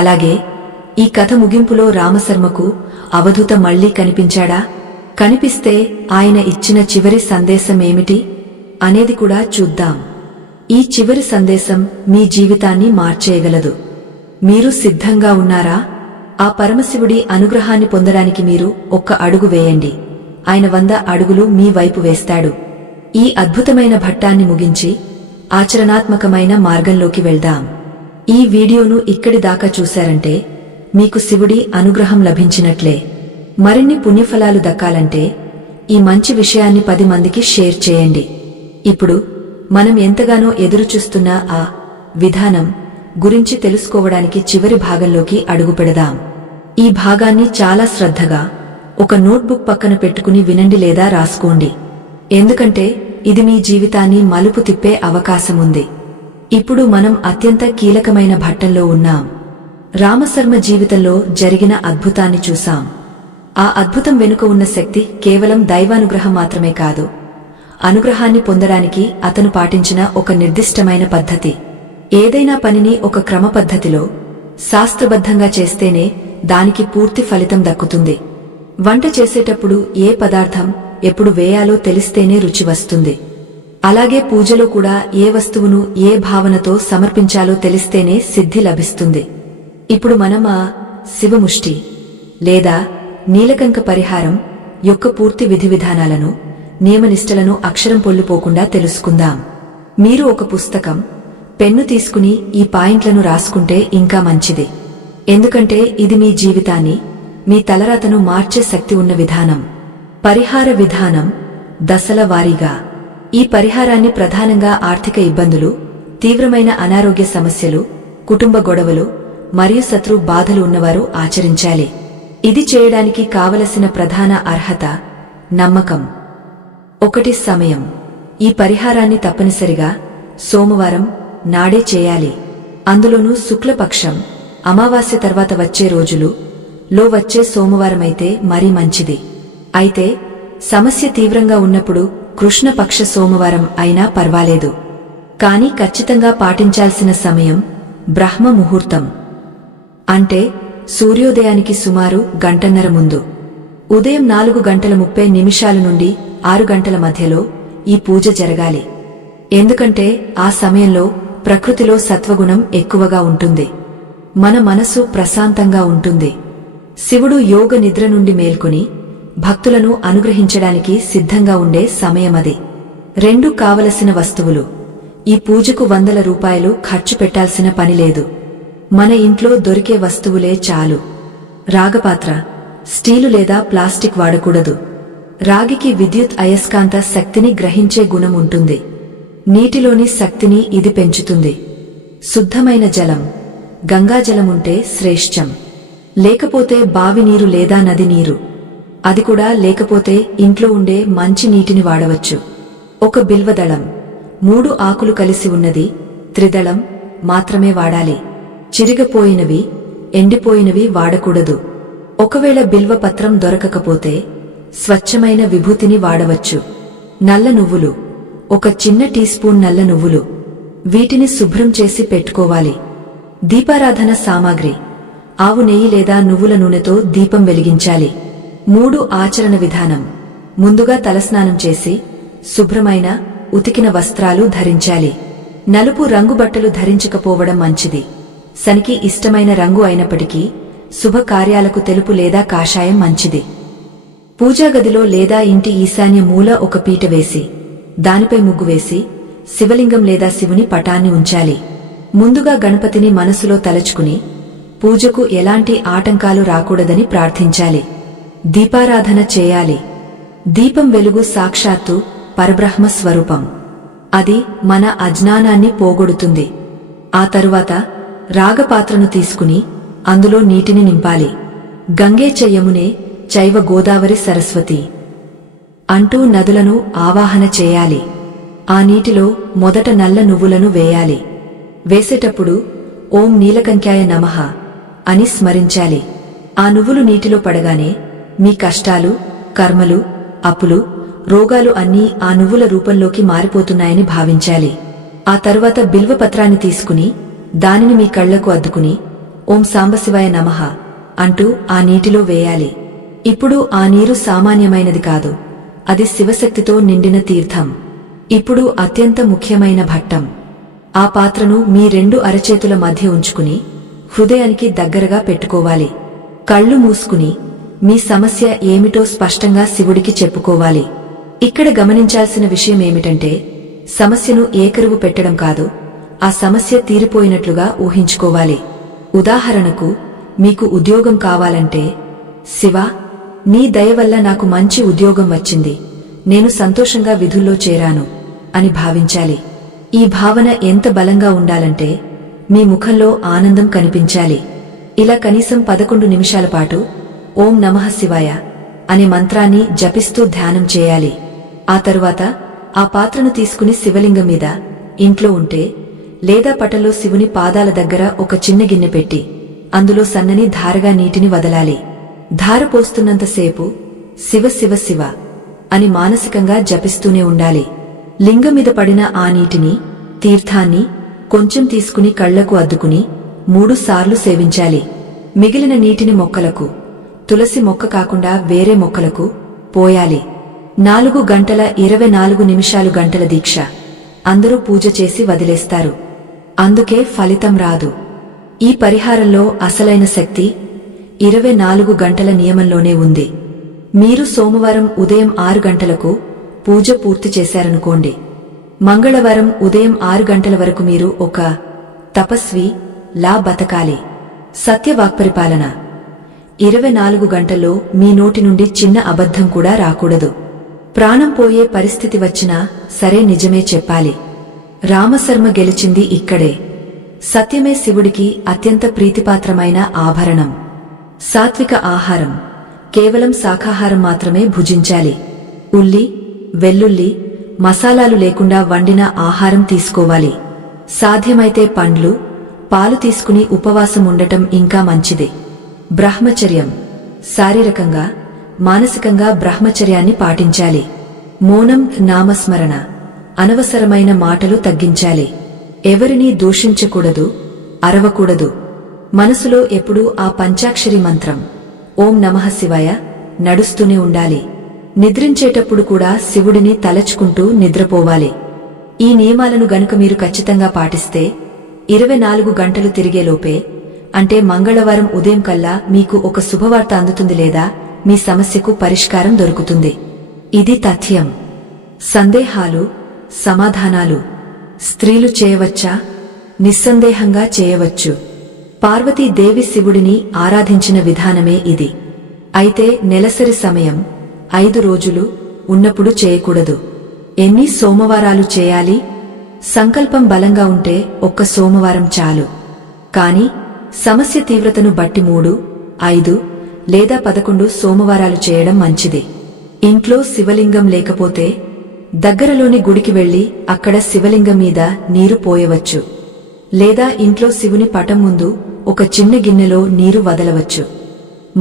అలాగే ఈ కథ ముగింపులో రామశర్మకు అవధూత మళ్లీ కనిపించాడా? కనిపిస్తే ఆయన ఇచ్చిన చివరి సందేశం ఏమిటి అనేది కూడా చూద్దాం. ఈ చివరి సందేశం మీ జీవితాన్ని మార్చేయగలదు. మీరు సిద్ధంగా ఉన్నారా? ఆ పరమశివుడి అనుగ్రహాన్ని పొందడానికి మీరు ఒక్క అడుగు వేయండి. ఆయన 100 అడుగులు మీ వైపు వేస్తాడు. ఈ అద్భుతమైన ఘట్టాన్ని ముగించి ఆచరణాత్మకమైన మార్గంలోకి వెళ్దాం. ఈ వీడియోను ఇక్కడి దాకా చూశారంటే మీకు శివుడి అనుగ్రహం లభించినట్లే. మరిన్ని పుణ్యఫలాలు దక్కాలంటే ఈ మంచి విషయాన్ని 10 మందికి షేర్ చేయండి. ఇప్పుడు మనం ఎంతగానో ఎదురుచూస్తున్న ఆ విధానం గురించి తెలుసుకోవడానికి చివరి భాగంలోకి అడుగుపెడదాం. ఈ భాగాన్ని చాలా శ్రద్ధగా ఒక నోట్బుక్ పక్కన పెట్టుకుని వినండి లేదా రాసుకోండి. ఎందుకంటే ఇది మీ జీవితాన్ని మలుపు తిప్పే అవకాశముంది. ఇప్పుడు మనం అత్యంత కీలకమైన ఘట్టంలో ఉన్నాం. రామశర్మ జీవితంలో జరిగిన అద్భుతాన్ని చూసాం. ఆ అద్భుతం వెనుక ఉన్న శక్తి కేవలం దైవానుగ్రహం మాత్రమే కాదు, అనుగ్రహాన్ని పొందడానికి అతను పాటించిన ఒక నిర్దిష్టమైన పద్ధతి. ఏదైనా పనిని ఒక క్రమ పద్ధతిలో శాస్త్రబద్ధంగా చేస్తేనే దానికి పూర్తి ఫలితం దక్కుతుంది. వంట చేసేటప్పుడు ఏ పదార్థం ఎప్పుడు వేయాలో తెలిస్తేనే రుచి వస్తుంది. అలాగే పూజలో కూడా ఏ వస్తువును ఏ భావనతో సమర్పించాలో తెలిస్తేనే సిద్ధి లభిస్తుంది. ఇప్పుడు మనం ఆ శివముష్టి లేదా నీలకంక పరిహారం యొక్క పూర్తి విధి విధానాలను, నియమనిష్టలను అక్షరం పొల్లుపోకుండా తెలుసుకుందాం. మీరు ఒక పుస్తకం, పెన్ను తీసుకుని ఈ పాయింట్లను రాసుకుంటే ఇంకా మంచిది. ఎందుకంటే ఇది మీ జీవితాన్ని, మీ తలరాతను మార్చే శక్తి ఉన్న విధానం. పరిహార విధానం దశల వారీగా. ఈ పరిహారాన్ని ప్రధానంగా ఆర్థిక ఇబ్బందులు, తీవ్రమైన అనారోగ్య సమస్యలు, కుటుంబ గొడవలు మరియు శత్రు బాధలు ఉన్నవారు ఆచరించాలి. ఇది చేయడానికి కావలసిన ప్రధాన అర్హత నమ్మకం. 1 సమయం. ఈ పరిహారాన్ని తప్పనిసరిగా సోమవారం నాడే చేయాలి. అందులోనూ శుక్లపక్షం అమావాస్య తర్వాత వచ్చే రోజులు లో వచ్చే సోమవారమైతే మరీ మంచిది. అయితే సమస్య తీవ్రంగా ఉన్నప్పుడు కృష్ణపక్ష సోమవారం అయినా పర్వాలేదు. కానీ ఖచ్చితంగా పాటించాల్సిన సమయం బ్రహ్మ ముహూర్తం, అంటే సూర్యోదయానికి సుమారు గంటన్నర ముందు. ఉదయం 4:30 నుండి 6 గంటల మధ్యలో ఈ పూజ జరగాలి. ఎందుకంటే ఆ సమయంలో ప్రకృతిలో సత్వగుణం ఎక్కువగా ఉంటుంది. మన మనసు ప్రశాంతంగా ఉంటుంది. శివుడు యోగ నిద్ర నుండి మేల్కొని భక్తులను అనుగ్రహించడానికి సిద్ధంగా ఉండే సమయమది. 2 కావలసిన వస్తువులు. ఈ పూజకు 100 రూపాయలు ఖర్చు పెట్టాల్సిన పనిలేదు. మన ఇంట్లో దొరికే వస్తువులే చాలు. రాగపాత్ర స్టీలు లేదా ప్లాస్టిక్ వాడకూడదు. రాగికి విద్యుత్ అయస్కాంత శక్తిని గ్రహించే గుణం ఉంటుంది. నీటిలోని శక్తిని ఇది పెంచుతుంది. శుద్ధమైన జలం గంగాజలముంటే శ్రేష్టం. లేకపోతే బావి నీరు లేదా నది నీరు. అది కూడా లేకపోతే ఇంట్లో ఉండే మంచి నీటిని వాడవచ్చు. ఒక బిల్వదళం 3 ఆకులు కలిసి ఉన్నది త్రిదళం మాత్రమే వాడాలి. చిరిగపోయినవి ఎండిపోయినవి వాడకూడదు. ఒకవేళ బిల్వపత్రం దొరకకపోతే స్వచ్ఛమైన విభూతిని వాడవచ్చు. నల్ల నువ్వులు ఒక చిన్న టీ స్పూన్ నల్ల నువ్వులు. వీటిని శుభ్రం చేసి పెట్టుకోవాలి. దీపారాధన సామాగ్రి ఆవు నెయ్యి లేదా నువ్వుల నూనెతో దీపం వెలిగించాలి. 3 ఆచరణ విధానం. ముందుగా తలస్నానం చేసి శుభ్రమైన ఉతికిన వస్త్రాలు ధరించాలి. నలుపు రంగు బట్టలు ధరించకపోవడం మంచిది. శనికి ఇష్టమైన రంగు అయినప్పటికీ శుభకార్యాలకు తెలుపు లేదా కాషాయం మంచిది. పూజాగదిలో లేదా ఇంటి ఈశాన్య మూల ఒక పీట వేసి దానిపై ముగ్గు వేసి శివలింగం లేదా శివుని పటాన్ని ఉంచాలి. ముందుగా గణపతిని మనసులో తలచుకుని పూజకు ఎలాంటి ఆటంకాలు రాకూడదని ప్రార్థించాలి. దీపారాధన చేయాలి. దీపం వెలుగు సాక్షాత్తు పరబ్రహ్మ స్వరూపం. అది మన అజ్ఞానాన్ని పోగొడుతుంది. ఆ తరువాత రాగపాత్రను తీసుకుని అందులో నీటిని నింపాలి. గంగే చ యమునే చైవ గోదావరి సరస్వతి అంటూ నదులను ఆవాహన చేయాలి. ఆ నీటిలో మొదట నల్ల నువ్వులను వేయాలి. వేసేటప్పుడు ఓం నీలకంఠ్యాయ నమః అని స్మరించాలి. ఆ నువ్వులు నీటిలో పడగానే మీ కష్టాలు, కర్మలు, అప్పులు, రోగాలు అన్నీ ఆ నువ్వుల రూపంలోకి మారిపోతున్నాయని భావించాలి. ఆ తరువాత బిల్వపత్రాన్ని తీసుకుని దానిని మీ కళ్లకు అద్దుకుని ఓం సాంబశివాయ నమః అంటూ ఆ నీటిలో వేయాలి. ఇప్పుడు ఆ నీరు సామాన్యమైనది కాదు. అది శివశక్తితో నిండిన తీర్థం. ఇప్పుడు అత్యంత ముఖ్యమైన ఘట్టం. ఆ పాత్రను మీ 2 అరచేతుల మధ్య ఉంచుకుని హృదయానికి దగ్గరగా పెట్టుకోవాలి. కళ్ళు మూసుకుని మీ సమస్య ఏమిటో స్పష్టంగా శివుడికి చెప్పుకోవాలి. ఇక్కడ గమనించాల్సిన విషయమేమిటంటే సమస్యను ఏకరువు పెట్టడం కాదు, ఆ సమస్య తీరిపోయినట్లుగా ఊహించుకోవాలి. ఉదాహరణకు మీకు ఉద్యోగం కావాలంటే శివా, నీ దయ వల్ల నాకు మంచి ఉద్యోగం వచ్చింది, నేను సంతోషంగా విధుల్లో చేరాను అని భావించాలి. ఈ భావన ఎంత బలంగా ఉండాలంటే మీ ముఖంలో ఆనందం కనిపించాలి. ఇలా కనీసం 11 నిమిషాల పాటు ఓం నమః శివాయ అనే మంత్రాన్ని జపిస్తూ ధ్యానం చేయాలి. ఆ తరువాత ఆ పాత్రను తీసుకుని శివలింగం మీద ఇంట్లో ఉంటే లేదా పటంలో శివుని పాదాల దగ్గర ఒక చిన్న గిన్నె పెట్టి అందులో సన్నని ధారగా నీటిని వదలాలి. ధార పోస్తున్నంతసేపు శివ శివ శివ అని మానసికంగా జపిస్తూనే ఉండాలి. లింగం మీద పడిన ఆ నీటిని, తీర్థాన్ని కొంచెం తీసుకుని కళ్లకు అద్దుకుని 3 సార్లు సేవించాలి. మిగిలిన నీటిని మొక్కలకు, తులసి మొక్క కాకుండా వేరే మొక్కలకు పోయాలి. 4 గంటల 24 నిమిషాలు గంటల దీక్ష. అందరూ పూజ చేసి వదిలేస్తారు. అందుకే ఫలితం రాదు. ఈ పరిహారంలో అసలైన శక్తి 24 గంటల నియమంలోనే ఉంది. మీరు సోమవారం ఉదయం 6 గంటలకు పూజ పూర్తి చేశారనుకోండి, మంగళవారం ఉదయం 6 గంటల వరకు మీరు ఒక తపస్వి లా బతకాలి. సత్యవాక్పరిపాలన. 24 గంటల్లో మీ నోటి నుండి చిన్న అబద్ధం కూడా రాకూడదు. ప్రాణం పోయే పరిస్థితి వచ్చినా సరే నిజమే చెప్పాలి. రామశర్మ గెలిచింది ఇక్కడే. సత్యమే శివుడికి అత్యంత ప్రీతిపాత్రమైన ఆభరణం. సాత్విక ఆహారం. కేవలం శాకాహారం మాత్రమే భుజించాలి. ఉల్లి, వెల్లుల్లి, మసాలాలు లేకుండా వండిన ఆహారం తీసుకోవాలి. సాధ్యమైతే పండ్లు, పాలు తీసుకుని ఉపవాసం ఉండటం ఇంకా మంచిది. బ్రహ్మచర్యం. శారీరకంగా, మానసికంగా బ్రహ్మచర్యాన్ని పాటించాలి. మౌనం, నామస్మరణ. అనవసరమైన మాటలు తగ్గించాలి. ఎవరినీ దూషించకూడదు, అరవకూడదు. మనసులో ఎప్పుడూ ఆ పంచాక్షరి మంత్రం ఓం నమః శివాయ నడుస్తూనే ఉండాలి. నిద్రించేటప్పుడు కూడా శివుడిని తలచుకుంటూ నిద్రపోవాలి. ఈ నియమాలను గనుక మీరు ఖచ్చితంగా పాటిస్తే 24 గంటలు తిరిగేలోపే అంటే మంగళవారం ఉదయం కల్లా మీకు ఒక శుభవార్త అందుతుంది లేదా మీ సమస్యకు పరిష్కారం దొరుకుతుంది. ఇది తథ్యం. సందేహాలు, సమాధానాలు. స్త్రీలు చేయవచ్చా? నిస్సందేహంగా చేయవచ్చు. పార్వతీదేవి శివుడిని ఆరాధించిన విధానమే ఇది. అయితే నెలసరి సమయం 5 రోజులు ఉన్నప్పుడు చేయకూడదు. ఎన్ని సోమవారాలు చేయాలి? సంకల్పం బలంగా ఉంటే ఒక్క సోమవారం చాలు. కాని సమస్య తీవ్రతను బట్టి 3, 5 లేదా 11 సోమవారాలు చేయడం మంచిది. ఇంట్లో శివలింగం లేకపోతే దగ్గరలోని గుడికి వెళ్లి అక్కడ శివలింగం మీద నీరు పోయవచ్చు. లేదా ఇంట్లో శివుని పటం ముందు ఒక చిన్న గిన్నెలో నీరు వదలవచ్చు.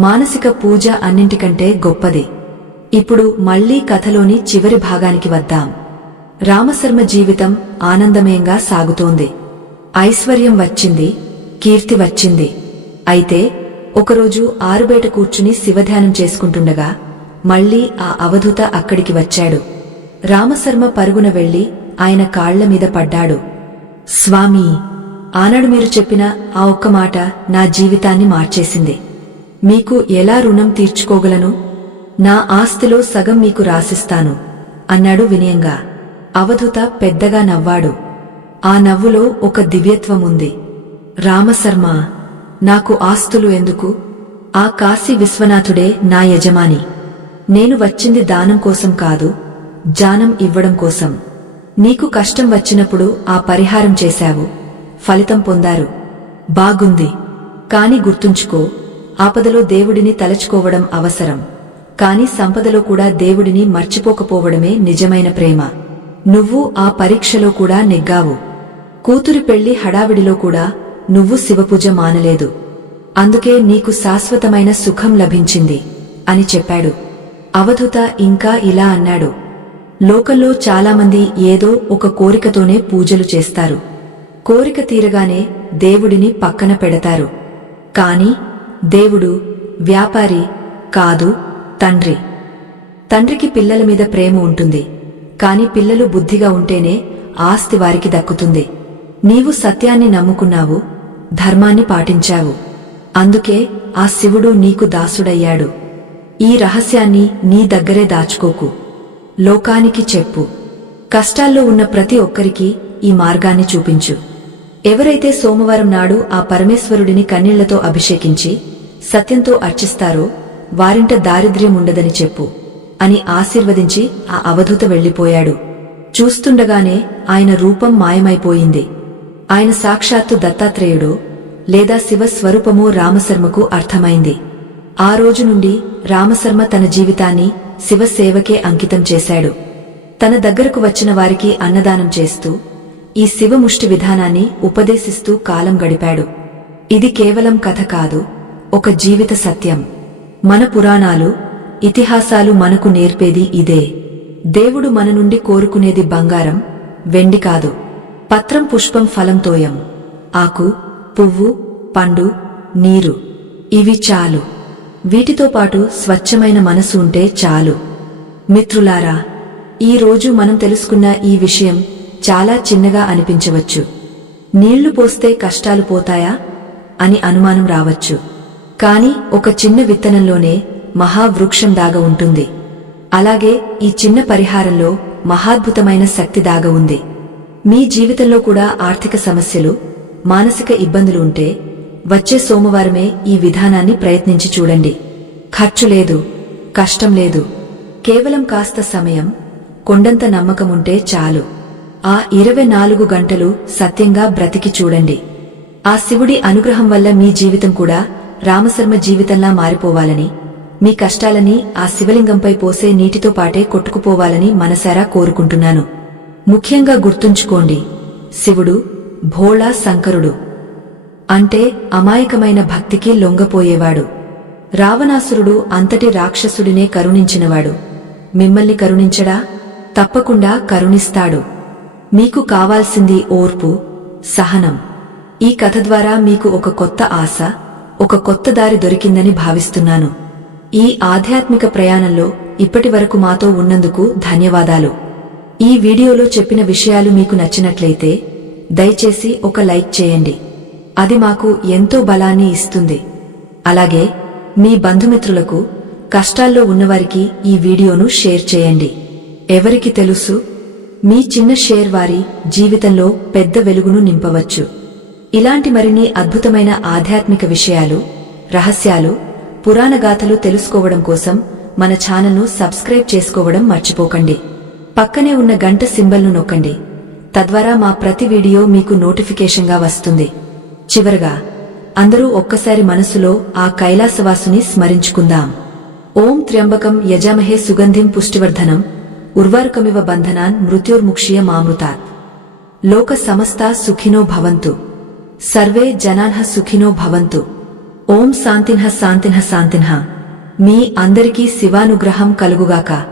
మానసిక పూజ అన్నింటికంటే గొప్పది. ఇప్పుడు మళ్లీ కథలోని చివరి భాగానికి వద్దాం. రామశర్మ జీవితం ఆనందమయంగా సాగుతోంది. ఐశ్వర్యం వచ్చింది, కీర్తి వచ్చింది. అయితే ఒకరోజు ఆరుబయట కూర్చుని శివధ్యానం చేసుకుంటుండగా మళ్లీ ఆ అవధూత అక్కడికి వచ్చాడు. రామశర్మ పరుగున వెళ్లి ఆయన కాళ్ల మీద పడ్డాడు. స్వామీ, ఆనాడు మీరు చెప్పిన ఆ ఒక్క మాట నా జీవితాన్ని మార్చేసింది. మీకు ఎలా రుణం తీర్చుకోగలను? నా ఆస్తిలో సగం మీకు రాసిస్తాను అన్నాడు వినయంగా. అవధూత పెద్దగా నవ్వాడు. ఆ నవ్వులో ఒక దివ్యత్వముంది. రామశర్మ, నాకు ఆస్తులు ఎందుకు? ఆ కాశీ విశ్వనాథుడే నా యజమాని. నేను వచ్చింది దానం కోసం కాదు, జానం ఇవ్వడం కోసం. నీకు కష్టం వచ్చినప్పుడు ఆ పరిహారం చేశావు, ఫలితం పొందారు. బాగుంది. కాని గుర్తుంచుకో, ఆపదలో దేవుడిని తలచుకోవడం అవసరం. కాని సంపదలో కూడా దేవుడిని మర్చిపోకపోవడమే నిజమైన ప్రేమ. నువ్వు ఆ పరీక్షలో కూడా నెగ్గావు. కూతురి పెళ్లి హడావిడిలో కూడా నువ్వు శివపూజ మానలేదు. అందుకే నీకు శాశ్వతమైన సుఖం లభించింది అని చెప్పాడు. అవధూత ఇంకా ఇలా అన్నాడు. లోకంలో చాలామంది ఏదో ఒక కోరికతోనే పూజలు చేస్తారు. కోరిక తీరగానే దేవుడిని పక్కన పెడతారు. కాని దేవుడు వ్యాపారి కాదు, తండ్రి. తండ్రికి పిల్లల మీద ప్రేమ ఉంటుంది. కాని పిల్లలు బుద్ధిగా ఉంటేనే ఆస్తి వారికి దక్కుతుంది. నీవు సత్యాన్ని నమ్ముకున్నావు, ధర్మాన్ని పాటించావు. అందుకే ఆ శివుడు నీకు దాసుడయ్యాడు. ఈ రహస్యాన్ని నీ దగ్గరే దాచుకోకు. లోకానికి చెప్పు. కష్టాల్లో ఉన్న ప్రతి ఒక్కరికి ఈ మార్గాన్ని చూపించు. ఎవరైతే సోమవారం నాడు ఆ పరమేశ్వరుడిని కన్నీళ్లతో అభిషేకించి సత్యంతో అర్చిస్తారో వారింట దారిద్ర్యం ఉండదని చెప్పు అని ఆశీర్వదించి ఆ అవధూత వెళ్లిపోయాడు. చూస్తుండగానే ఆయన రూపం మాయమైపోయింది. ఆయన సాక్షాత్తు దత్తాత్రేయుడో లేదా శివస్వరూపమో రామశర్మకు అర్థమైంది. ఆ రోజు నుండి రామశర్మ తన జీవితాన్ని శివసేవకే అంకితం చేశాడు. తన దగ్గరకు వచ్చిన వారికి అన్నదానం చేస్తూ ఈ శివముష్టి విధానాన్ని ఉపదేశిస్తూ కాలం గడిపాడు. ఇది కేవలం కథ కాదు, ఒక జీవిత సత్యం. మన పురాణాలు, ఇతిహాసాలు మనకు నేర్పేది ఇదే. దేవుడు మన నుండి కోరుకునేది బంగారం, వెండి కాదు. పత్రం, పుష్పం, ఫలం, తోయం, ఆకు, పువ్వు, పండు, నీరు. ఇవి చాలు. వీటితో పాటు స్వచ్ఛమైన మనసు ఉంటే చాలు. మిత్రులారా, ఈ రోజు మనం తెలుసుకున్న ఈ విషయం చాలా చిన్నగా అనిపించవచ్చు. నీళ్లు పోస్తే కష్టాలు పోతాయా అని అనుమానం రావచ్చు. కాని ఒక చిన్న విత్తనంలోనే మహావృక్షం దాగ ఉంటుంది. అలాగే ఈ చిన్న పరిహారంలో మహాద్భుతమైన శక్తి దాగ ఉంది. మీ జీవితంలో కూడా ఆర్థిక సమస్యలు, మానసిక ఇబ్బందులు ఉంటే వచ్చే సోమవారమే ఈ విధానాన్ని ప్రయత్నించి చూడండి. ఖర్చు లేదు, కష్టం లేదు. కేవలం కాస్త సమయం, కొండంత నమ్మకముంటే చాలు. ఆ 24 గంటలు సత్యంగా బ్రతికి చూడండి. ఆ శివుడి అనుగ్రహం వల్ల మీ జీవితం కూడా రామశర్మ జీవితంలా మారిపోవాలని, మీ కష్టాలని ఆ శివలింగంపై పోసే నీటితో పాటే కొట్టుకుపోవాలని మనసారా కోరుకుంటున్నాను. ముఖ్యంగా గుర్తుంచుకోండి, శివుడు భోళా శంకరుడు. అంటే అమాయకమైన భక్తికి లొంగపోయేవాడు. రావణాసురుడు అంతటి రాక్షసుడినే కరుణించినవాడు. మిమ్మల్ని కరుణించడా? తప్పకుండా కరుణిస్తాడు. మీకు కావాల్సింది ఓర్పు, సహనం. ఈ కథ ద్వారా మీకు ఒక కొత్త ఆశ, ఒక కొత్త దారి దొరికిందని భావిస్తున్నాను. ఈ ఆధ్యాత్మిక ప్రయాణంలో ఇప్పటివరకు మాతో ఉన్నందుకు ధన్యవాదాలు. ఈ వీడియోలో చెప్పిన విషయాలు మీకు నచ్చినట్లయితే దయచేసి ఒక లైక్ చేయండి. అది మాకు ఎంతో బలాన్ని ఇస్తుంది. అలాగే మీ బంధుమిత్రులకు, కష్టాల్లో ఉన్నవారికి ఈ వీడియోను షేర్ చేయండి. ఎవరికి తెలుసు, మీ చిన్న షేర్ వారి జీవితంలో పెద్ద వెలుగును నింపవచ్చు. ఇలాంటి మరిన్ని అద్భుతమైన ఆధ్యాత్మిక విషయాలు, రహస్యాలు, పురాణగాథలు తెలుసుకోవడం కోసం మన ఛానల్ను సబ్స్క్రైబ్ చేసుకోవడం మర్చిపోకండి. పక్కనే ఉన్న గంట సింబల్ను నొక్కండి. తద్వారా మా ప్రతి వీడియో మీకు నోటిఫికేషన్గా వస్తుంది. చివరగా అందరూ ఒక్కసారి మనసులో ఆ కైలాసవాసుని స్మరించుకుందాం. ఓం త్ర్యంబకం యజామహే సుగంధిం పుష్టివర్ధనం ఉర్వారుకమివ బంధనాన్ మృత్యోర్ముక్షీయ మామృతాత్. లోక సమస్తా సుఖినో భవంతు. సర్వే జనాన్హ సుఖినో భవంతు. ఓం శాంతిన్హ శాంతిన్హ శాంతిన్హ. మీ అందరికీ శివానుగ్రహం కలుగుగాక.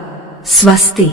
స్వస్తి.